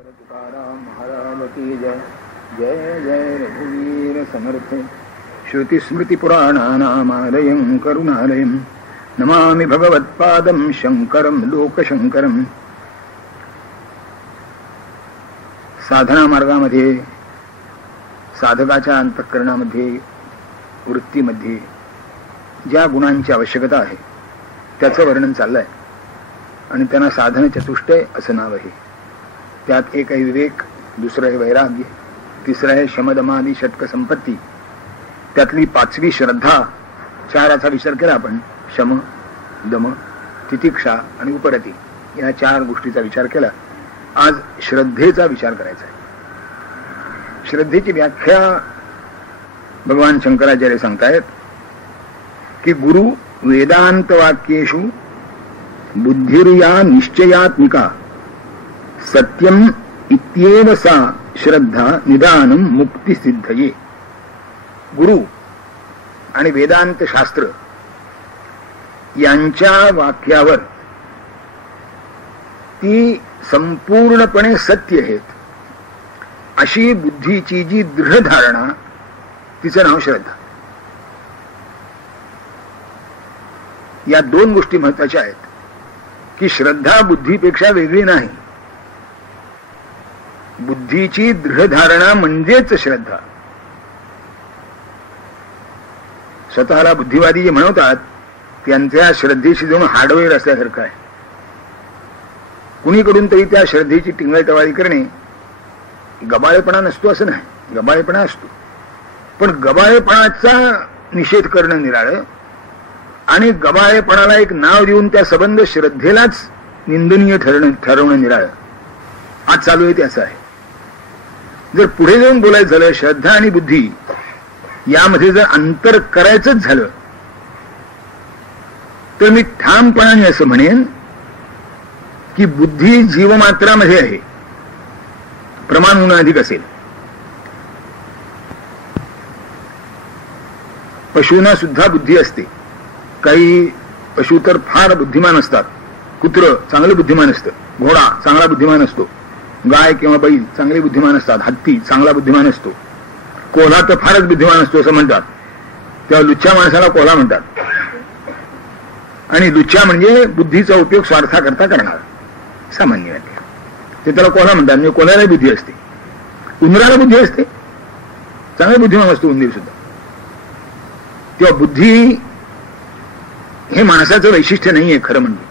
तुकाराम महाराज की जय. जय जय रघुवीर समर्थ. श्रुतिस्मृतिपुराणानामालयं करुणालयं नमामि भगवत्पादं शंकरं लोकशंकरं. साधना मार्गामध्ये साधकाच्या अंतःकरणामध्ये वृत्तीमध्ये ज्या गुणांची आवश्यकता आहे त्याचं वर्णन चाललंय आणि त्यांना साधन चतुष्टय असं नाव आहे. त्यात एक आहे विवेक, दुसरं आहे वैराग्य, तिसरं आहे शमदमादी षटक संपत्ती, त्यातली पाचवी श्रद्धा. चाराचा विचार केला आपण, शम, दम, तितिक्षा आणि उपरती या चार गोष्टीचा विचार केला. आज श्रद्धेचा विचार करायचा आहे. श्रद्धेची व्याख्या भगवान शंकराचार्य सांगतायत की गुरु वेदांत वाक्येषु बुद्धिर्या निश्चयात्मिका सत्यम इत्येव सा श्रद्धा निदानम मुक्ती सिद्धये. गुरु आणि वेदांत शास्त्र यांच्या वाक्यावर ती संपूर्णपणे सत्य आहेत अशी बुद्धीची जी दृढ धारणा, तिचं नाव श्रद्धा. या दोन गोष्टी महत्वाच्या आहेत की श्रद्धा बुद्धीपेक्षा वेगळी नाही. बुद्धीची दृढ धारणा म्हणजेच श्रद्धा. स्वतःला बुद्धिवादी जे म्हणवतात त्यांच्या श्रद्धेशी जाऊन हार्डवेअर असल्यासारखं आहे. कुणीकडून तरी त्या श्रद्धेची टिंगलटवाळी करणे गबाळेपणा नसतो असं नाही, गबाळेपणा असतो. पण गबाळेपणाचा निषेध करणं निराळं आणि गबाळेपणाला एक नाव देऊन त्या संबंध श्रद्धेलाच निंदनीय ठरवणं निराळं. आज चालू आहे ते असं आहे. जर पुढे जाऊन बोलायचं झालं श्रद्धा आणि बुद्धी यामध्ये जर अंतर करायचंच झालं तर मी ठामपणाने असं म्हणेन की बुद्धी जीवमात्रामध्ये आहे, प्रमाण अधिक असेल. पशूंना सुद्धा बुद्धी असते. काही पशु तर फार बुद्धिमान असतात. कुत्र चांगलं बुद्धिमान असतं, घोडा चांगला बुद्धिमान असतो, गाय किंवा बैल चांगले बुद्धिमान असतात, हत्ती चांगला बुद्धिमान असतो, कोल्हा तर फारच बुद्धिमान असतो असं म्हणतात. तेव्हा लुच्च्या माणसाला कोल्हा म्हणतात. आणि लुच्च्या म्हणजे बुद्धीचा उपयोग स्वार्थाकरता करणार सामान्य वाक्य, ते त्याला कोल्हा म्हणतात. म्हणजे कोल्ह्याला बुद्धी असते, उंदराला बुद्धी असते, चांगला बुद्धिमान असतो उंदीर सुद्धा. तेव्हा बुद्धी हे माणसाचं वैशिष्ट्य नाहीये खरं म्हणजे.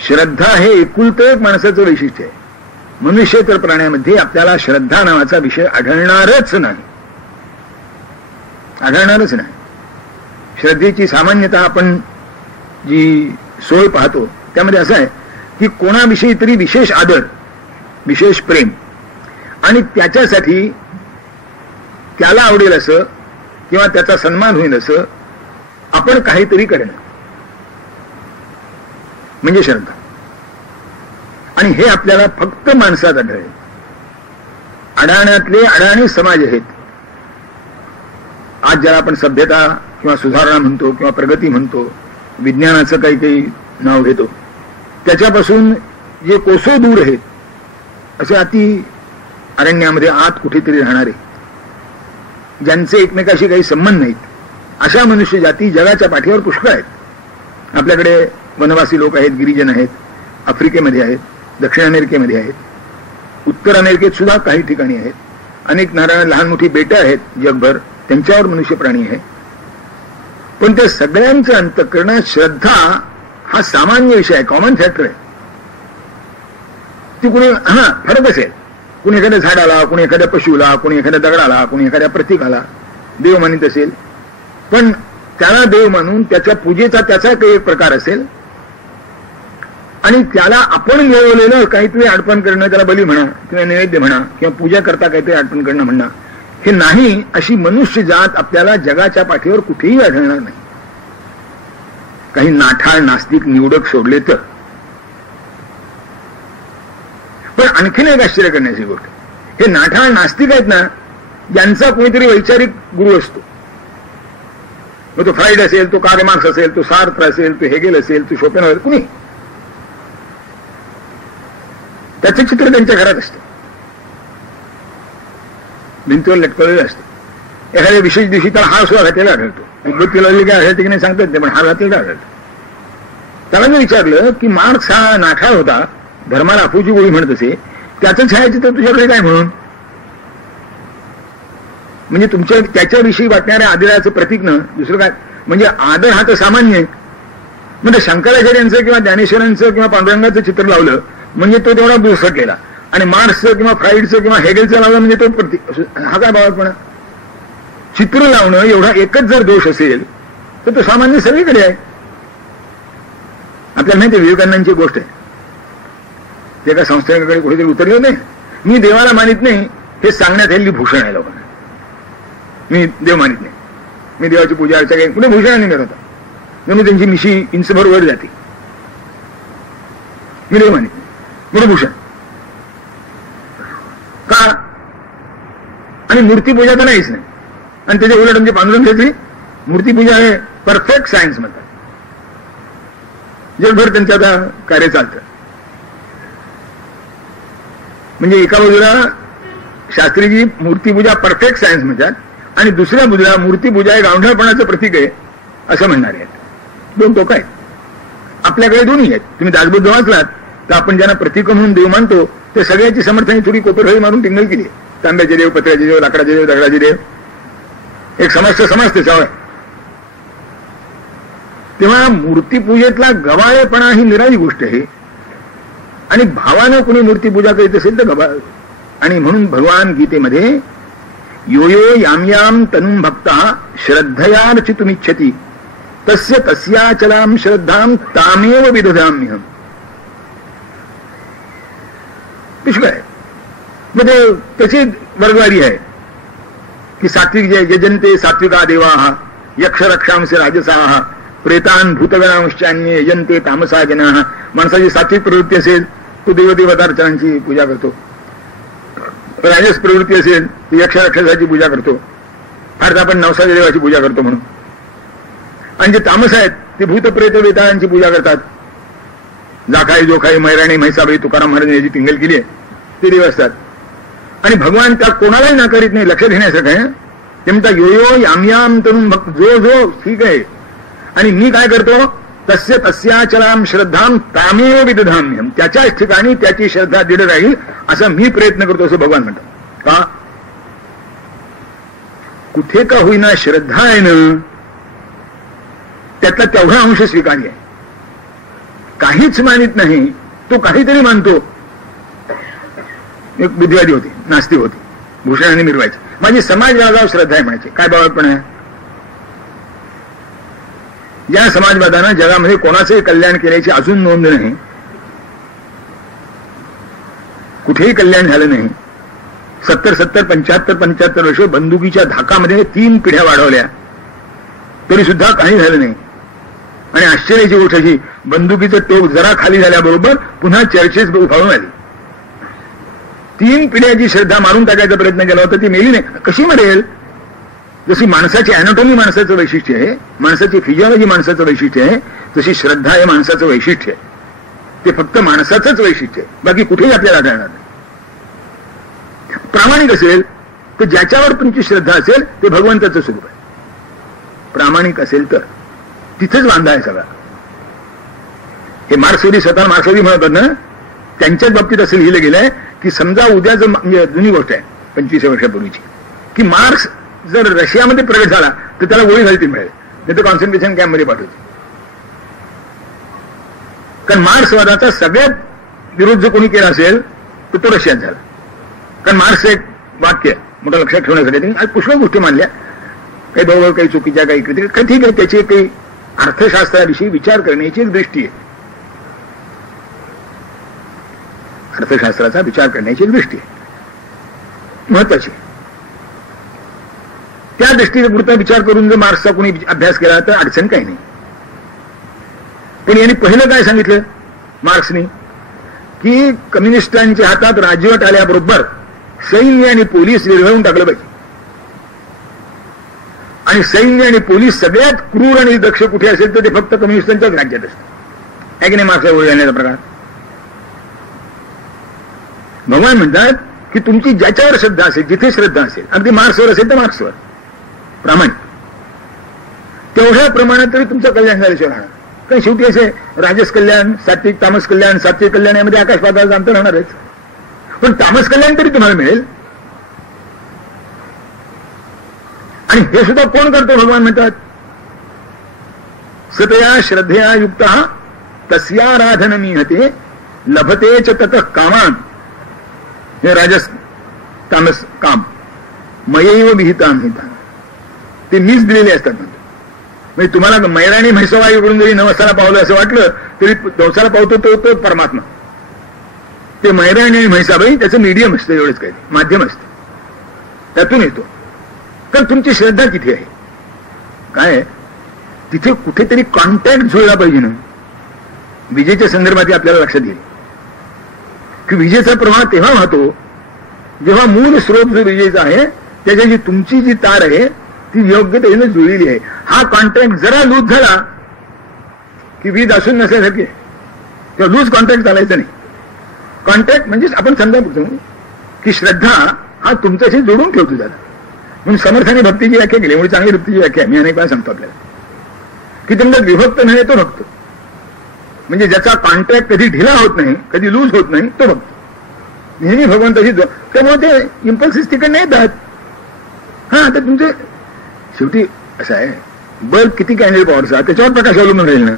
श्रद्धा हे एकुलतं एक माणसाचं वैशिष्ट्य आहे. मनुष्येतर प्राण्यामध्ये आपल्याला श्रद्धा नावाचा विषय आढळणारच नाही, आढळणारच नाही. श्रद्धेची सामान्यतः आपण जी सोय पाहतो त्यामध्ये असं आहे की कोणाविषयी तरी विशेष आदर, विशेष प्रेम आणि त्याच्यासाठी त्याला आवडेल असं किंवा त्याचा सन्मान होईल असं आपण काहीतरी करणं म्हणजे श्रद्धा. आणि हे आपल्याला फक्त माणसात आढळेल. अडाण्यातले अडाणी समाज आहेत. आज ज्याला आपण सभ्यता किंवा सुधारणा म्हणतो किंवा प्रगती म्हणतो, विज्ञानाचं काही काही नाव घेतो, त्याच्यापासून जे कोसो दूर आहेत असे अति अरण्यामध्ये आत कुठेतरी राहणारे, ज्यांचे एकमेकाशी काही संबंध नाहीत, अशा मनुष्य जाती जगाच्या पाठीवर पुष्कळ आहेत. आपल्याकडे वनवासी लोक आहेत, गिरिजन आहेत, आफ्रिकेमध्ये आहेत, दक्षिण अमेरिकेमध्ये आहेत, उत्तर अमेरिकेत सुद्धा काही ठिकाणी आहेत. अनेक लहान मोठी बेटं आहेत जगभर, त्यांच्यावर मनुष्य प्राणी आहे. पण त्या सगळ्यांचं अंतःकरणात श्रद्धा हा सामान्य विषय आहे, कॉमन फॅक्टर आहे. ती कुणी फरक असेल, कुणी एखाद्या झाडाला, कुणी एखाद्या पशुला, कुणी एखाद्या दगडाला, कुणी एखाद्या प्रतीकाला देव मानित असेल, पण त्याला देव मानून त्याच्या पूजेचा त्याचा काही एक प्रकार असेल आणि त्याला आपण मिळवलेलं काहीतरी अर्पण करणं, त्याला बली म्हणा किंवा नैवेद्य म्हणा किंवा पूजा करता काहीतरी अर्पण करणं म्हणणं, हे नाही अशी मनुष्य जात आपल्याला जगाच्या पाठीवर कुठेही आढळणार नाही. काही नाठाळ नास्तिक निवडक सोडले तर. पण आणखीन एक आश्चर्य करण्याची गोष्ट, हे नाठाळ नास्तिक आहेत ना, ज्यांचा कोणीतरी वैचारिक गुरु असतो. मग तो फ्राईड असेल, तो कार्ल मार्क्स असेल, तो सार्त्र असेल, तो हेगेल असेल, तो शोपेनहॉवर, कुणी त्याचं चित्र त्यांच्या घरात असतं, भिंतीवर लटकवलेलं असतं. एखाद्या विशेष दिवशी त्याला हार सुद्धा घातलेला आढळतो. उद्बत्ती लावली काय आढळते की नाही सांगतात ते, पण हार घातलेला आढळतो. त्याला मी विचारलं की मार्क्स हा नाठाळ होता, धर्माला अफूची गोळी म्हणत असे, त्याचं छायाचित्र तुझ्याकडे काय म्हणून? म्हणजे तुमच्या त्याच्याविषयी वाटणाऱ्या आदराचं प्रतीक न दुसरं काय? म्हणजे आदर हा तर सामान्य आहे. म्हणजे शंकराचार्यांचं किंवा ज्ञानेश्वरांचं किंवा पांडुरंगाचं चित्र लावलं म्हणजे तो तेवढा दुसटलेला, आणि मार्क्सचं किंवा फ्राईडचं किंवा हेगेलचं लावलं म्हणजे तो प्रतीक. हा काय बाबतपणा? चित्र लावणं एवढा एकच जर दोष असेल तर तो सामान्य सगळीकडे आहे. आपल्याला माहिती विवेकानंदांची गोष्ट आहे, ते एका संस्थेकडे कुठेतरी उतरले नाही, मी देवाला मानित नाही हे सांगण्यात हल्ली भूषण आहे लोकांना. मी देव मानित नाही, मी देवाची पूजा अर्चा काही कुठे भूषणाने मिळत होता, म्हणून त्यांची मिशी इंचभर वर जाते. मी देव मानित नाही, कुठे भूषण का? आणि मूर्तीपूजा तर नाहीच नाही. आणि त्याच्या उलट म्हणजे पांडुरंगाची मूर्तीपूजा हे परफेक्ट सायन्स म्हणतात. जगभर त्यांचं आता कार्य चालतं. म्हणजे एका बाजूला शास्त्रीजी मूर्तीपूजा परफेक्ट सायन्स म्हणतात, आणि दुसऱ्या बाजूला मूर्तीपूजा हे गावंढळपणाचं प्रतीक आहे असं म्हणणारे आहेत. दोन टोक आहेत. आपल्याकडे दोन्ही आहेत. तुम्ही दासबोध वाचलात तर आपण ज्यांना प्रतीक म्हणून देव मानतो ते सगळ्याची समर्थाने थोडी कोपरहळी मारून टिंगल केली. तांब्याचे देव, पत्र्याचे देव, लाकडाचे देव, दगडाचे देव, एक समाज त्याचा आहे. तेव्हा मूर्तीपूजेतला गवाळेपणा ही निराळी गोष्ट आहे, आणि भावानं कुणी मूर्तीपूजा करीत असेल तर गवाळ. आणि म्हणून भगवान गीतेमध्ये यो यो याम याम तनुम भक्ता श्रद्धयार्चितुमिच्छति तस्य तस्याचलाम श्रद्धाम तामेव विदधाम्यहम्. पुष्कळ आहे. म्हणजे त्याची वर्गवारी आहे की सात्विक यजन्ते सात्विका देवाः यक्षरक्षांसे राजसाः प्रेतान भूतगणांश्चान्ये यजन्ते तामसा जनाः. माणसाची सात्विक प्रवृत्ती असेल तो देवदेवतार्चनांची पूजा करतो, राजस प्रवृत्ती असेल तर यक्षरक्षसाची पूजा करतो, फार आपण नवसाच्या देवाची पूजा करतो म्हणून. आणि जे तामस आहेत ते भूतप्रेत वेताळांची पूजा करतात. जाखाई जोखाई मैराणी म्हैसाबाई तुकाराम महाराज याची टिंगल केली आहे ते देव असतात. आणि भगवान त्या कोणालाही नाकारीत नाही. लक्ष देण्यासारखं आहे. ते म्हणता यो यो याम याम तरुण भक्त, जो जो ठीक आहे, आणि मी काय करतो तस्य तस्याचलाम श्रद्धाम तामेव विदधाम्यहम्. त्याच्याच ठिकाणी त्याची श्रद्धा दृढ राहील असा मी प्रयत्न करतो असं भगवान म्हणतात. का? कुठे का होईना श्रद्धा आहे ना, त्यातला तेवढा अंश स्वीकार्य आहे. काहीच मानित नाही, तो काहीतरी मानतो. एक बुद्धिवादी होते, नास्तिक होते, भूषणाने मिरवायचे. माझी समाजवादावर श्रद्धा आहे म्हणायचे. काय बाबतपण आहे? ज्या समाजवादानं जगामध्ये कोणाचंही कल्याण केल्याची अजून नोंद नाही, कुठेही कल्याण झालं नाही. 70 75 वर्ष बंदुकीच्या धाकामध्ये 3 पिढ्या वाढवल्या तरी सुद्धा काही झालं नाही. आणि आश्चर्याची गोष्ट अशी, बंदुकीचं टोक जरा खाली झाल्याबरोबर पुन्हा चर्चेस उफाळून आली. 3 पिढ्याची श्रद्धा मारून टाकायचा प्रयत्न केला होता, ती मेली नाही. कशी मरेल? जशी माणसाची अॅनाटॉमी माणसाचं वैशिष्ट्य आहे, माणसाची फिजिओलॉजी माणसाचं वैशिष्ट्य आहे, तशी श्रद्धा हे माणसाचं वैशिष्ट्य आहे. ते फक्त माणसाचंच वैशिष्ट्य आहे, बाकी कुठेही आपल्याला आढळणार नाही. प्रामाणिक असेल तर ज्याच्यावर तुमची श्रद्धा असेल ते भगवंताचं स्वरूप आहे. प्रामाणिक असेल तर तिथेच वांधा आहे सगळा. हे मार्क्सवादी स्वतः मार्क्सवादी म्हणतात ना, त्यांच्याच बाबतीत असं लिहिलं गेलंय की समजा उद्याचं, म्हणजे जुनी गोष्ट आहे 25 वर्षापूर्वीची, की मार्क्स जर रशियामध्ये प्रगट झाला तर त्याला गोळी घालती मिळेल, नाही तर कॉन्सन्ट्रेशन कॅम्पमध्ये पाठवते. कारण मार्क्सवादाचा सगळ्यात विरोध जर कोणी केला असेल तर तो रशियात झाला. कारण मार्क्स एक वाक्य मोठं लक्षात ठेवण्यासाठी त्यांनी आज पुष्कळ गोष्टी मानल्या, काही बरोबर काही चुकीच्या, काही ठीक आहे. त्याची काही अर्थशास्त्राविषयी विचार करण्याची एक दृष्टी आहे, अर्थशास्त्राचा विचार करण्याची एक दृष्टी आहे महत्वाची. त्या दृष्टीपुरता विचार करून जर मार्क्सचा कोणी अभ्यास केला तर अडचण काही नाही. पण यांनी पहिलं काय सांगितलं मार्क्सनी, की कम्युनिस्टांच्या हातात राजवट आल्याबरोबर सैन्य आणि पोलीस विरघळून टाकलं पाहिजे. आणि सैन्य आणि पोलीस सगळ्यात क्रूर आणि दक्ष कुठे असेल तर ते फक्त कम्युनिस्टांच्याच राज्यात असतं. आहे की नाही मार्क्सला ओळख घालण्याचा प्रकार? भगवान म्हणतात की तुमची ज्याच्यावर श्रद्धा असेल, जिथे श्रद्धा असेल, अगदी मार्क्सवर असेल तर मार्क्सवर प्रामाणिक, तेवढ्या प्रमाणात तरी तुमचं कल्याण झाल्याशिवाय राहणार. कारण शेवटी असे राजस कल्याण, सात्विक तामस कल्याण, सात्विक कल्याण यामध्ये आकाश पाताळाचं अंतर राहणारच. पण तामस कल्याण तरी तुम्हाला मिळेल. आणि हे सुद्धा कोण करतो? भगवान म्हणतात सतया श्रद्धया युक्त तस्याराधनमीहते लभते च ततः कामान. हे राजस तामस काम मयैव विहितान हितान, ते मीच दिलेले असतात. म्हणजे तुम्हाला मैराणी म्हैसवाईकडून जरी नवसाला पावलं असं वाटलं तरी नवसाला पावतो तो परमात्मा. ते मैराणी आणि म्हैसाबाई त्याचं मीडियम असतं, एवढंच काही माध्यम असतं, त्यातून येतो. कारण तुमची श्रद्धा किती आहे, काय आहे, तिथे कुठेतरी कॉन्टॅक्ट जुळला पाहिजे ना. विजेच्या संदर्भात आपल्याला लक्षात येईल की विजेचा प्रवाह तेव्हा वाहतो जेव्हा मूळ स्रोत जो विजेचा आहे त्याची तुमची जी तार आहे ती योग्य तऱ्हेने जुळलेली आहे. हा कॉन्टॅक्ट जरा लूज झाला की वीज असून नसल्यासारखी, किंवा लूज कॉन्टॅक्ट चालायचं नाही. कॉन्टॅक्ट म्हणजे आपण समजा की श्रद्धा हा तुमच्याशी जोडून ठेवतो त्याला. म्हणून समर्थाने भक्तीची व्याख्या केली, म्हणजे चांगली भक्तीची व्याख्या मी अनेक वेळा सांगतो आपल्याला की तुमचा विभक्त नाही तो भक्त. म्हणजे ज्याचा कॉन्टॅक्ट कधी ढिला होत नाही, कधी लूज होत नाही, तो भक्त. नेहमी भगवंताशी त्यामुळे ते इम्पल्सिस तिकडे येतात. हा आता तुमचे शेवटी असं आहे, बल्ब किती कॅन्डल पॉवरचा त्याच्यावर प्रकाश अवलंबून राहील ना.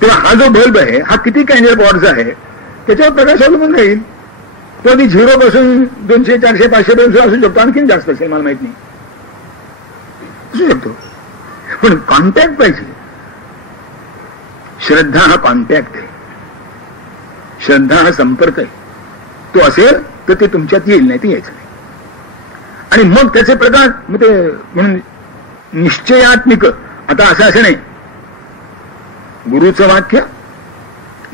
तेव्हा हा जो बल्ब आहे हा किती कॅन्डल पॉवरचा आहे त्याच्यावर प्रकाश अवलंबून राहील. तो आधी 0 पासून 200, 400, 500 पर्यंत असू शकतो, आणखीन जास्त असेल मला माहित नाही, असू शकतो. पण कॉन्टॅक्ट पाहिजे. श्रद्धा हा कॉन्टॅक्ट आहे, श्रद्धा हा संपर्क आहे. तो असेल तर ते तुमच्यात येईल, नाही ते यायचं नाही. आणि मग त्याचे प्रकार मग ते म्हणून निश्चयात्मिक. आता असं नाही, गुरुचं वाक्य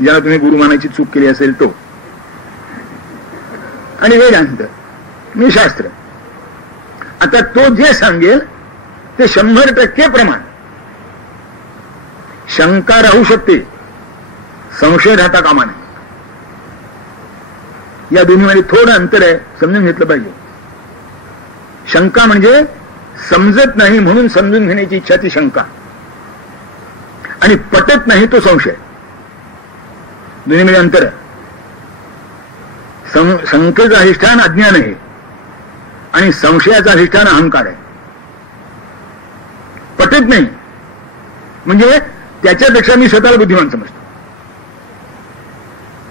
ज्याला तुम्ही गुरु मानायची चूक केली असेल तो, आणि वेदांत मी शास्त्र, आता तो जे सांगेल ते 100% प्रमाण. शंका राहू शकते, संशय राहता कामा नये. या दोन्हीमध्ये थोडं अंतर आहे, समजून घेतलं पाहिजे. शंका म्हणजे समजत नाही म्हणून समजून घेण्याची इच्छा ती शंका, आणि पटत नाही तो संशय. दोन्हीमध्ये अंतर आहे. शंकेचं अधिष्ठान अज्ञान आहे आणि संशयाचं अधिष्ठान अहंकार आहे. पटत नाही म्हणजे त्याच्यापेक्षा मी स्वतःला बुद्धिमान समजतो.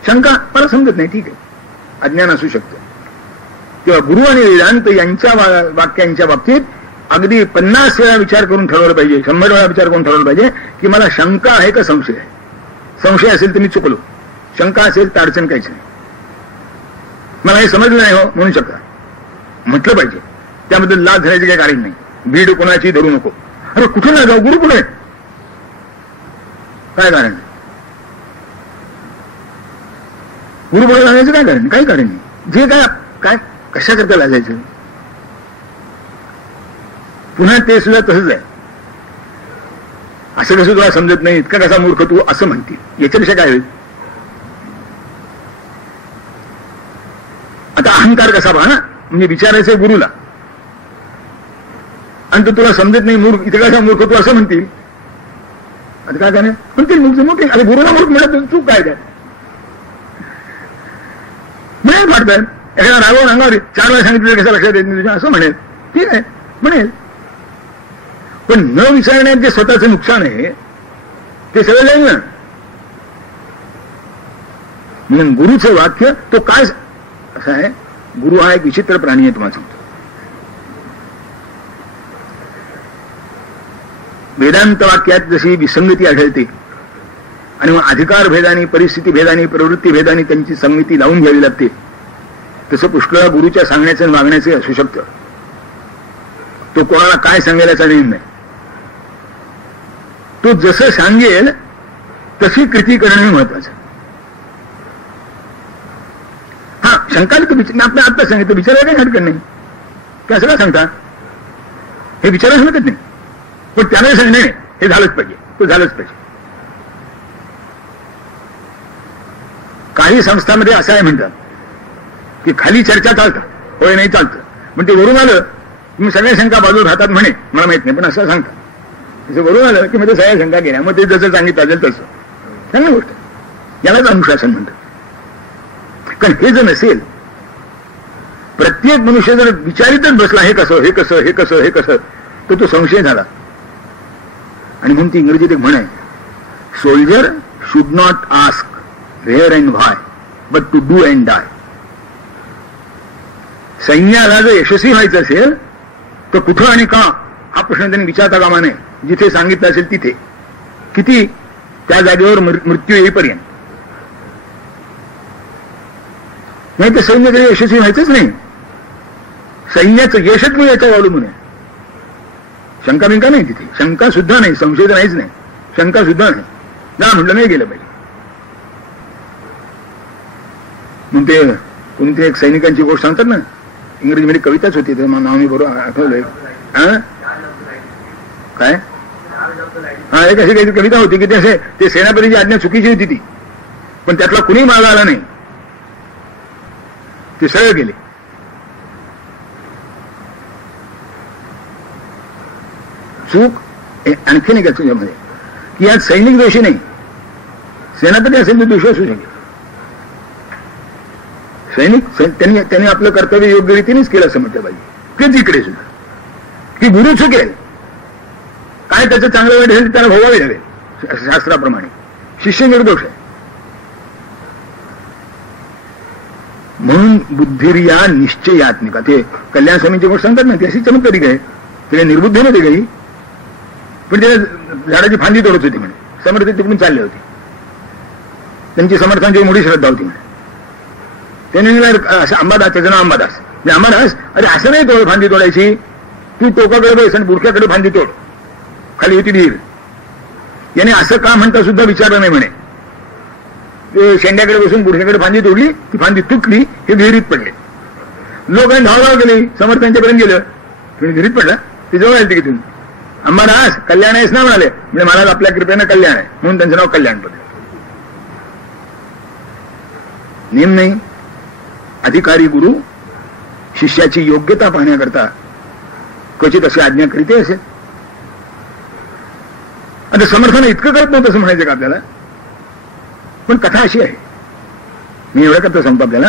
शंका मला समजत नाही, ठीक आहे, अज्ञान असू शकतं. तेव्हा गुरु आणि वेदांत यांच्या वाक्यांच्या बाबतीत अगदी 50 वेळा विचार करून ठरवलं पाहिजे, 100 वेळा विचार करून ठरवलं पाहिजे की मला शंका आहे का संशय आहे. संशय असेल तर मी चुकलो, शंका असेल तर अडचण काहीच नाही. मला हे समजलं नाही हो म्हणू शकता, म्हटलं पाहिजे. त्याबद्दल लाज धरायची काही कारण नाही. भीड कोणाची धरू नको. अरे कुठे नाही जाऊ, गुरु कुठे, काय कारण, गुरु पुढे जाण्याचं काय कारण, काही कारण नाही. जे काय काय कशाकरता लाजायचं. पुन्हा ते सुद्धा तसंच आहे. असं कसं तुला समजत नाही, इतका कसा मूर्ख तू, असं म्हणतील. याच्यापेक्षा काय होईल. आता अहंकार कसा पहा ना, म्हणजे विचारायचं गुरुला आणि तो तुला समजत नाही, मूर्ख, इतका कसा मूर्ख तू, असं म्हणतील. आता काय काय म्हणतील मोठे. अरे गुरुला मूर्ख म्हणत तू काय काय म्हणेल. फाडतात एखादा रागवून अंगावर 4 वेळा सांगितलं कसं लक्षात येत नाही तुझ्या, असं म्हणेल. ठीक आहे म्हणेल, पण न विचारण्यात जे स्वतःचं नुकसान आहे ते सगळं जाईल ना. म्हणून गुरुचं वाक्य तो काय असं आहे. गुरु हा एक विचित्र प्राणी आहे, तुम्हाला सांगतो. वेदांत वाक्यात जशी विसंगती आढळते आणि मग अधिकार भेदानी, परिस्थिती भेदानी, प्रवृत्ती भेदानी त्यांची संगती लावून घ्यावी लागते, तसं पुष्कळ गुरुच्या सांगण्याचं आणि वागण्याचं असू शकतं. तो कोणाला काय सांगेल याचा नेम नाही. तो जसं सांगेल तशी कृती करणं महत्वाचं. हा शंकाला तर आपण आता सांगितलं, विचारायला काही हरकत नाही. काय सगळं सांगता हे विचारायला हरकत नाही, पण त्याला सांगणे हे झालंच पाहिजे, तो झालंच पाहिजे. काही संस्थांमध्ये असं आहे म्हणतात की खाली चर्चा चालतं, होय नाही चालतं, पण ते वरून आलं की मग सगळ्या शंका बाजूला राहतात म्हणे. मला माहित नाही, पण असं सांगतात. तसं वरून आलं की मग ते सगळ्या शंका गेल्या, मग ते जसं सांगितलं असेल तसं. चांगली गोष्ट, यालाच अनुशासन म्हणतात. कारण हे जर नसेल, प्रत्येक मनुष्य जर विचारितच बसला हे कसं हे कसं हे कसं हे कसं, तर तो संशय झाला. आणि म्हणून ती इंग्रजीत एक म्हण आहे, soldier should not ask where and why but to do and die. सैन्याला जर यशस्वी व्हायचं असेल तर कुठं आणि का हा प्रश्न त्यांनी विचारता कामा नये. जिथे सांगितलं असेल तिथे, किती त्या जागेवर मृत्यू येईपर्यंत. नाही तर सैन्य तरी यशस्वी व्हायचंच नाही. सैन्याचं यशच मी याच्यावर अवलंबून आहे. शंका बिंका नाही तिथे, शंका सुद्धा नाही, संशय नाहीच नाही, शंका सुद्धा नाही. जा म्हटलं नाही गेलं पाहिजे. मग ते कोणते एक सैनिकांची गोष्ट सांगतात ना, इंग्रजीमध्ये कविताच होती, ते नाव मी बरोबर आठवलंय. काय हा, एक अशी काही कविता होती की ते सेनापतीची आज्ञा चुकीची होती ती, पण त्यातला कुणी मागा आला नाही, ते सरळ गेले. चूक आणखीन एक तुझ्यामध्ये की यात सैनिक दोषी नाही, सेनापती असेल तर दोषी असू शकेल. सैनिक त्यांनी आपलं कर्तव्य योग्य रीतीनेच केलं असं म्हटलं पाहिजे. तेच इकडे सुद्धा की गुरु चुकेल, काय त्याचं चांगलं वाईट असेल त्याला भोगावे लागेल शास्त्राप्रमाणे. शिष्य निर्दोष आहे. म्हणून बुद्धिर्या निश्चयात्मिका, ते कल्याण स्वामींची गोष्ट सांगतात ना, ती अशी चमत्कारिक आहे. ते निर्बुद्ध नव्हते काही, पण ते झाडाची फांदी तोडत होती म्हणे. समर्थ तिकडून चालले होते, त्यांची समर्थांची मोठी श्रद्धा होती म्हणे. त्याने असं अंबादास, त्याचं नाव अंबादास, अंबादास अरे असं नाही तोड फांदी तोडायची, तू टोकाकडे बस आणि बुरख्याकडे फांदी तोड. खाली होती विहीर. याने असं का म्हणता सुद्धा विचारलं नाही म्हणे. ते शेंड्याकडे बसून बुरख्याकडे फांदी तोडली, ती फांदी तुटली, हे विहिरीत पडले. लोकांनी धावधाव केली, समर्थांच्यापर्यंत गेलं, तुम्ही विहिरीत पडला, ते जवळ आले तिथून. अंबादास कल्याण आहेस ना म्हणाले. म्हणजे महाराज आपल्या कृपेनं कल्याण आहे, म्हणून त्यांचं नाव कल्याण पडलं. नेम नाही. अधिकारी गुरु शिष्याची योग्यता पाहण्याकरता क्वचित अशी आज्ञा करीते असेल. आता समर्थानं इतकं करत नव्हतं असं म्हणायचं का आपल्याला. पण कथा अशी आहे, मी एवढं करतो सांगतो आपल्याला,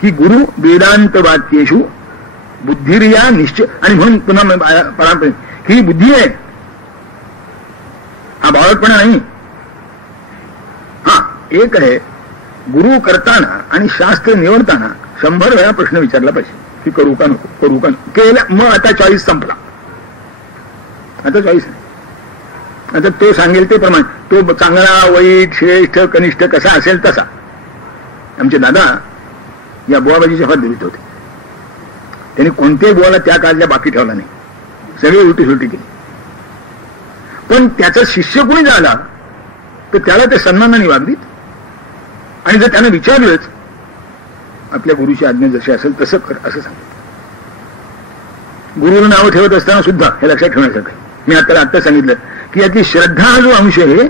की गुरु वेदांत वाक्येषु बुद्धिर्या निश्चय. आणि म्हणून पुन्हा पारंपरिक ही बुद्धी आहे, हा बावळटपणा नाही. हा एक आहे, गुरु करताना आणि शास्त्र निवडताना 100 वेळा प्रश्न विचारला पाहिजे की करू का नको, करू का नको. केलं मग आता चॉईस संपला, आता चॉईस नाही. आता तो सांगेल ते प्रमाणे, तो चांगला वाईट श्रेष्ठ कनिष्ठ कसा असेल तसा. आमचे दादा या बुवाबाजीच्या फार दुरित होते. त्यांनी कोणत्याही बुवाला त्या काळातल्या बाकी ठेवला नाही, सगळी उलटी सुलटी केली. पण त्याचा शिष्य कोणी झाला तर त्याला ते सन्मानाने वागवीत. आणि जर त्यानं विचारलंच, आपल्या गुरुची आज्ञा जशी असेल तसं कर असं सांगतो. गुरुला नावं ठेवत असताना सुद्धा हे लक्षात ठेवण्यासारखं. मी आपल्याला आत्ता सांगितलं की यातली श्रद्धा हा जो अंश आहे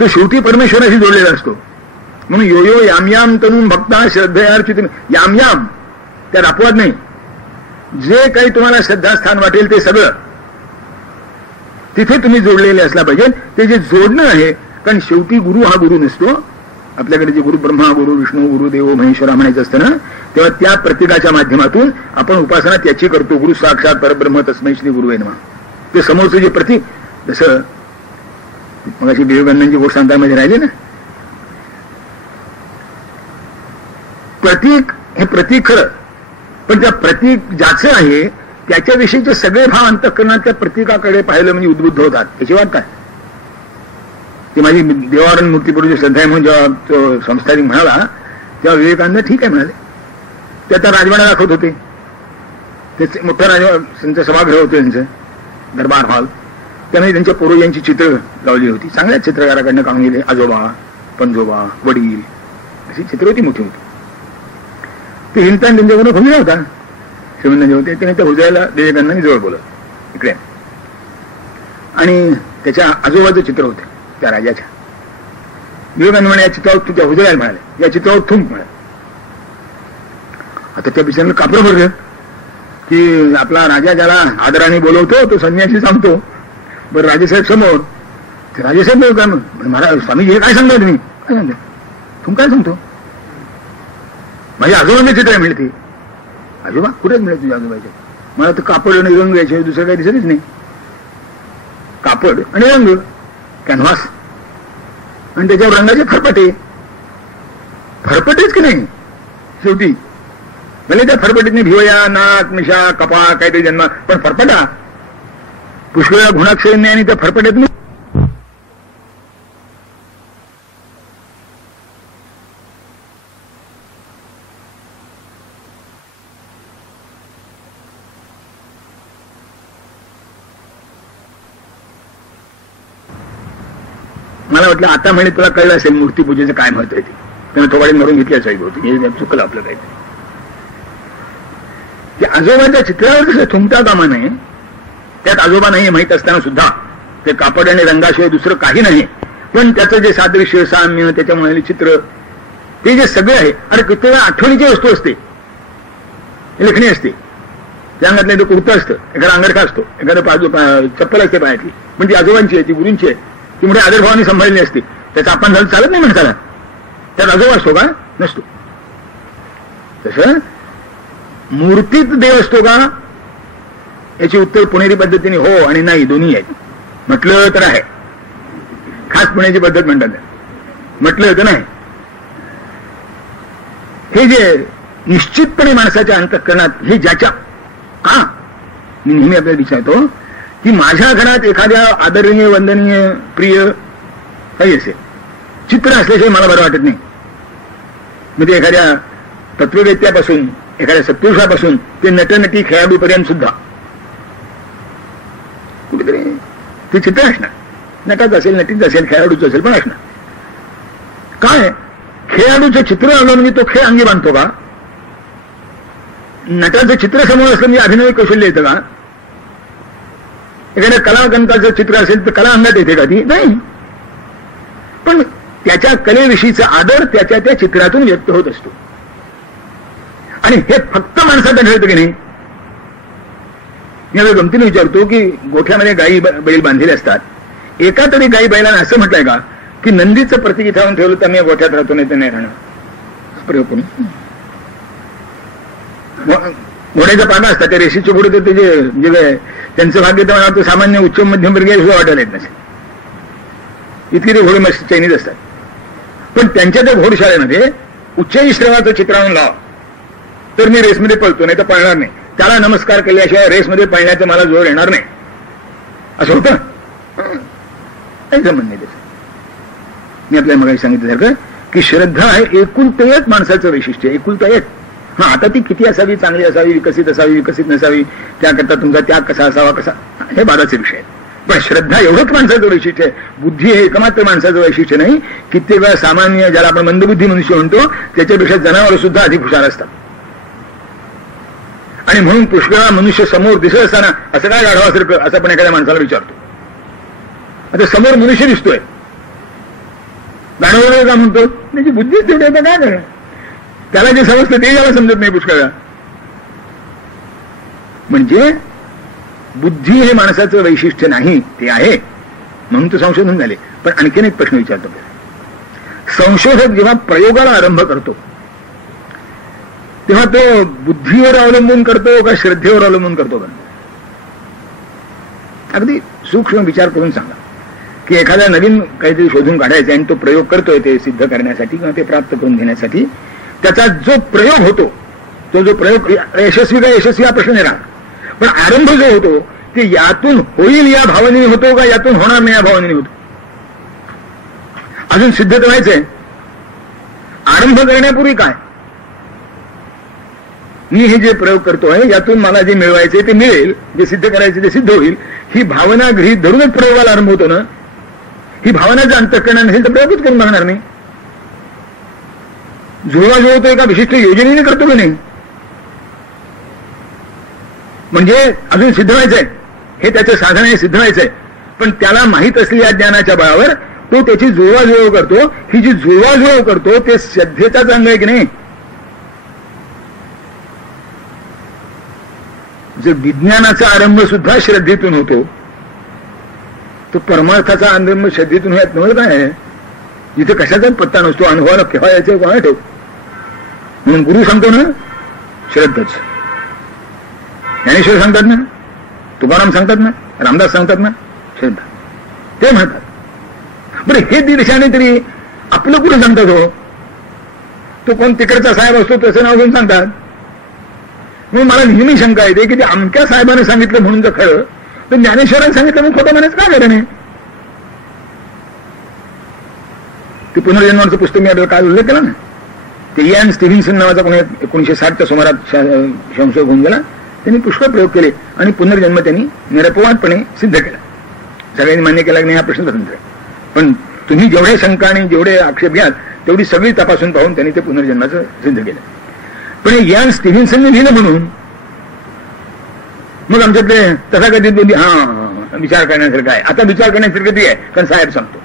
तो शेवटी परमेश्वराशी जोडलेला असतो. म्हणून यो यो यामयाम तनुम भक्ता श्रद्धेयार्चित. यामयाम त्यात अपवाद नाही. जे काही तुम्हाला श्रद्धास्थान वाटेल ते सगळं तिथे तुम्ही जोडलेले असला पाहिजे. ते जे जोडणं आहे, कारण शेवटी गुरु हा गुरु नसतो. आपल्याकडे जे गुरु ब्रह्मा, गुरु विष्णू, गुरु देव महेश्वरा म्हणायचं असतं ना, तेव्हा त्या प्रतीकाच्या माध्यमातून आपण उपासना त्याची करतो. गुरु साक्षात परब्रह्म तस्मै श्री गुरुवे नमः. ते समोरचं जे प्रतीक, जसं मग अशी विवेकानंदांची गोष्ट सांगतामध्ये राहिली ना, प्रतीक हे प्रतीक खरं, पण त्या प्रतीक ज्याचं आहे त्याच्याविषयीचे सगळे भाव अंतःकरणात त्या प्रतीकाकडे पाहिलं म्हणजे उद्बुद्ध होतात. त्याची वाट काय. ती माझी देवावरण मूर्तीपूर्वी श्रद्धा आहे म्हणून जेव्हा तो संस्थानिक म्हणाला तेव्हा विवेकानंद ठीक आहे म्हणाले. ते आता राजवाडा दाखवत होते. ते मोठं त्यांचं सभागृह होतं, त्यांचं दरबार हॉल. त्यामध्ये त्यांच्या पूर्वजांची चित्र लावली होती. चांगल्या चित्रकाराकडनं काढून गेले. आजोबा, पणजोबा, वडील अशी चित्र होती, मोठी होती. ते हिंदतान त्यांच्याकडून हुजरा होता, श्रीमंतांचे होते. त्याने त्या हुजऱ्याला विवेकानंदांनी जवळ बोलत इकडे, आणि त्याच्या आजोबाचं चित्र होतं त्या राजाच्या. विवेकानंद म्हणे या चित्रावर तुझ्या हुजरायला म्हणाले, या चित्रावर थुंक म्हणाले. आता त्या बिचाराला कापरं भरलं की आपला राजा ज्याला आदराने बोलवतो तो संन्यासी सांगतो, बरं राजेसाहेब समोर, राजेसाहेब काय महाराज स्वामीजी हे काय सांगता तुम्ही, काय सांगता तुम काय सांगतो, माझ्या आजोबांची चित्र मिळते. आजोबा कुठेच मिळत तुझ्या आजोबाचे, मला तर कापड आणि रंग यायचे, दुसरं काही दिसतच नाही. कापड आणि रंग, कॅनव्हास आणि त्याच्यावर रंगाचे फरफटे, फरफटेच की नाही शेवटी, भले त्या फरफटीतने भिवया, नाक, मिशा, कपा काहीतरी जन्म, पण फरफटा पुष्कळ गुणाक्षर नाही आणि त्या फरफट्यात नाही. मला वाटलं आता म्हणे तुला कळलं असेल मूर्तीपूजेचं काय महत्व आहे ते, त्यानं थोबाडी मारून घेतली असावी होती, हे चुकलं आपलं काहीतरी. की आजोबाच्या चित्रावर कसं थुंकता कामा नये, त्यात आजोबा नाही माहीत असताना सुद्धा ते कापड आणि रंगाशिवाय दुसरं काही नाही, पण त्याचं जे सादृश्य, साम्य, त्याच्यामुळे चित्र, ते जे सगळे आहे. अरे किती वेळा आठवणीची वस्तू असते, लेखणी असते, त्या अंगातलं तो कुर्ता असतं, एखादा अंगरखा असतो, एखादं चप्पल असते पायातली, पण ती आजोबांची आहे, ती गुरूंची आहे, ती मोठ्या आदरभावाने सांभाळलेली असते. त्याचा आपण झालं चालत नाही म्हणताना, त्यात आजोबा असतो का, नसतो. तसं मूर्तीत देव असतो का, याची उत्तर पुणेरी पद्धतीने हो आणि नाही दोन्ही आहेत. म्हटलं तर आहे, खास पुण्याची पद्धत म्हणतात, म्हटलं तर नाही. हे जे निश्चितपणे माणसाच्या अंतःकरणात, हे ज्याच्या मी नेहमी आपल्याला विचारतो की माझ्या घरात एखाद्या आदरणीय, वंदनीय, प्रिय काही असेल, चित्र असल्याशिवाय मला बरं वाटत नाही. म्हणजे एखाद्या तत्ववेत्यापासून, एखाद्या सत्पुरुषापासून ते नटनटी खेळाडूपर्यंत सुद्धा कुठेतरी ते चित्र असणार, नटाचं असेल, नटीचं असेल, खेळाडूचं असेल, पण असणार. काय खेळाडूचं चित्र आलं म्हणजे तो खेळ अंगी बांधतो का, नटाचं चित्र समोर असलं म्हणजे अभिनय कौशल्य येतं का, एखाद्या कलावंताचं चित्र असेल तर कला अंगात येते का ती, नाही. पण त्याच्या कलेविषयीचा आदर त्याच्या त्या चित्रातून व्यक्त होत असतो. आणि हे फक्त माणसात आढळतं की नाही. मी आता गमतीने विचारतो की गोठ्यामध्ये गायी बैल बांधलेले असतात, एका तरी गायी बैलांना असं म्हटलंय का की नंदीचं प्रतीक इथं ठेवलं तर मी गोठ्यात राहतो, नाही तर नाही राहणार प्रयोग करून. घोड्याच्या पानं असतात, त्या रेशीचे घोडे तर त्याचे म्हणजे त्यांचं भाग्य तर मला सामान्य उच्च मध्यमवर्गीय सुद्धा वाटायला येत नसेल, इतके ते घोडे मस्त चैनीच असतात. पण त्यांच्या त्या घोडशाळेमध्ये उच्च श्रवाचं चित्रावून लावा तर मी रेसमध्ये पळतो, नाही तर पळणार नाही. त्याला नमस्कार केल्याशिवाय रेसमध्ये पळण्याचा मला जोर येणार नाही, असं होतं. काही जमत नाही त्याचं. मी आपल्याला मगाशी सांगितल्यासारखं की श्रद्धा आहे एकुलते एक माणसाचं वैशिष्ट्य, एकुलता एक. हा, आता ती किती असावी, चांगली असावी, विकसित असावी, विकसित नसावी, त्याकरता तुमचा त्याग कसा असावा, कसा, हे बादाचे विषय आहेत. पण श्रद्धा एवढंच माणसाचं वैशिष्ट्य आहे. बुद्धी हे एकमात्र माणसाचं वैशिष्ट्य नाही. कित्येक वेळा सामान्य, ज्याला आपण मंदबुद्धी मनुष्य म्हणतो, त्याच्यापेक्षा जनावर सुद्धा अधिक हुशार असतात. आणि म्हणून पुष्कळ मनुष्य समोर दिसत असताना असं काय गाढवासारखं, असं पण एखाद्या माणसाला विचारतो. आता समोर मनुष्य दिसतोय, गाढवाला का म्हणतो, त्याची बुद्धीच तेवढी आता काय करणार, त्याला जे समजतं ते त्याला समजत नाही पुष्कळ. म्हणजे बुद्धी हे माणसाचं वैशिष्ट्य नाही, ते आहे म्हणून तो संशोधन झाले. पण आणखीन एक प्रश्न विचारतो, संशोधक जेव्हा प्रयोगाला आरंभ करतो तेव्हा तो बुद्धीवर अवलंबून करतो का श्रद्धेवर अवलंबून करतो का. अगदी सूक्ष्म विचार करून सांगा की एखादा नवीन काहीतरी शोधून काढायचा आणि तो प्रयोग करतोय ते सिद्ध करण्यासाठी किंवा ते प्राप्त करून घेण्यासाठी, त्याचा जो प्रयोग होतो, तो जो प्रयोग यशस्वी का यशस्वी हा प्रश्न नाही राहणार. पण आरंभ जो होतो ते यातून होईल या भावनेने होतो का यातून होणार नाही या भावनेने होतो. अजून सिद्ध तर व्हायचंय. आरंभ करण्यापूर्वी काय, मी हे जे प्रयोग करतोय यातून मला जे मिळवायचे ते मिळेल, जे सिद्ध करायचे ते सिद्ध होईल, ही भावना गृहीत धरूनच प्रयोगाला आरंभ होतो ना. ही भावना जर अंतःकरणात नसेल तर प्रयोगच करून बघणार नाही. जुळवा जुळवतो एका विशिष्ट योजनेने करतो की नाही. म्हणजे अजून सिद्ध व्हायचंय, हे त्याचं साधन आहे, सिद्ध व्हायचंय. पण त्याला माहीत असलेल्या ज्ञानाच्या बळावर तो त्याची जुळवाजुळव करतो. ही जी जुळवाजुळव करतो ते श्रद्धेचाच अंग आहे की नाही. जर विज्ञानाचा आरंभ सुद्धा श्रद्धेतून होतो तो परमार्थाचा आरंभ श्रद्धेतून होत नव्हतं काय. जिथे कशाचाच पत्ता नसतो, अनुभवाला केव्हा यायचं कोणा ठेव. म्हणून गुरु सांगतो ना श्रद्धच. ज्ञानेश्वर सांगतात ना, तुकाराम सांगतात ना, रामदास सांगतात ना, श्रद्धा. ते म्हणतात. बरं हे दिशाने तरी आपलं कुठे सांगतात हो. तो कोण तिकडचा साहेब असतो तसं नाव घेऊन सांगतात. म्हणून मला नेहमी शंका येते की ते अमक्या साहेबाने सांगितलं म्हणून जर खरं तर ज्ञानेश्वरांनी सांगितलं म्हणून खोटं म्हणायचं काय कारण आहे. ते पुनर्जन्माचं पुस्तक मी आपल्याला काल उल्लेख केला ना. ते इयान स्टीव्हन्सन नावाचा कोणी 1960च्या सुमारात संशय होऊन गेला. त्यांनी पुष्कळ प्रयोग केले आणि पुनर्जन्म त्यांनी निरपवादपणे सिद्ध केला. सगळ्यांनी मान्य केला की नाही हा प्रश्न स्वतंत्र. पण तुम्ही जेवढे शंका आणि जेवढे आक्षेप घ्याल तेवढी सगळी तपासून पाहून त्यांनी ते पुनर्जन्माचं सिद्ध केलं. पण इयान स्टीव्हन्सनने लिहिलं म्हणून मग आमच्यातले तथाकथित बोलली हा विचार करण्यासारखं आहे. आता विचार करण्यासारखं ती आहे कारण साहेब सांगतो.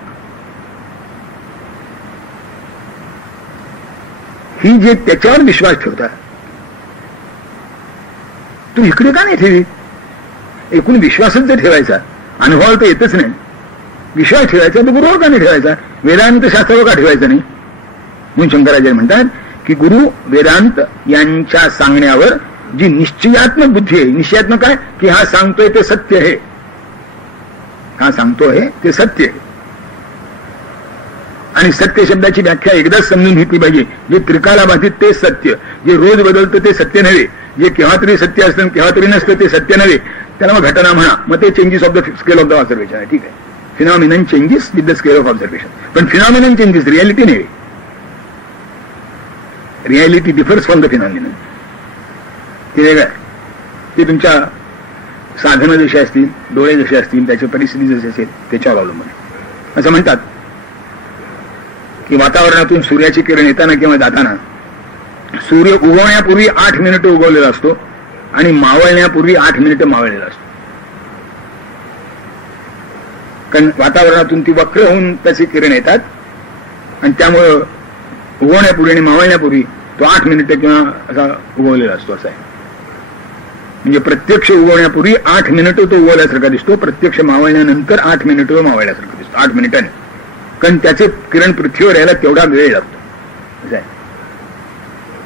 ही जे त्याच्यावर विश्वास ठेवतात तू इकडे का नाही ठेवी. एकूण विश्वासच जर ठेवायचा, अनुभवाला तर येतच नाही. विश्वास ठेवायचा तर गुरुवर का नाही ठेवायचा, वेदांत शास्त्रावर का ठेवायचं नाही. म्हणून शंकराचार्य म्हणतात की गुरु वेदांत यांच्या सांगण्यावर जी निश्चयात्मक बुद्धी आहे. निश्चयात्मक काय की हा सांगतोय ते सत्य आहे. हा सांगतोय ते सत्य आहे. आणि सत्य शब्दाची व्याख्या एकदाच समजून घेतली पाहिजे. जे त्रिकाला बाधित ते सत्य, जे रोज बदलतं ते सत्य नव्हे, जे केव्हा तरी सत्य असतं केव्हा तरी नसतं ते सत्य नव्हे. त्याला मग घटना म्हणा. मग ते changes of the scale of the observation आहे. ठीक आहे. Phenomenon changes with the scale of observation. पण फिनॉमिनन चेंजेस रियालिटी नव्हे. Reality differs from the phenomenon. ते वेगळं आहे. ते तुमच्या साधनं जशी असतील, डोळे जसे असतील, त्याची परिस्थिती जशी असेल त्याच्यावर अवलंबून आहे. असं म्हणतात की वातावरणातून सूर्याची किरण येताना किंवा जाताना सूर्य उगवण्यापूर्वी 8 मिनिटं उगवलेला असतो आणि मावळण्यापूर्वी 8 मिनिटं मावळलेला असतो. कारण वातावरणातून ती वक्र होऊन त्याची किरण येतात आणि त्यामुळं उगवण्यापूर्वी आणि मावळण्यापूर्वी तो 8 मिनिटं किंवा असा उगवलेला असतो. असा आहे. म्हणजे प्रत्यक्ष उगवण्यापूर्वी 8 मिनिटं तो उगवल्यासारखा दिसतो, प्रत्यक्ष मावळण्यानंतर 8 मिनिटं तो मावळल्यासारखा दिसतो. 8 मिनिटांनी. कारण त्याचे किरण पृथ्वीवर यायला तेवढा वेळ लागतो.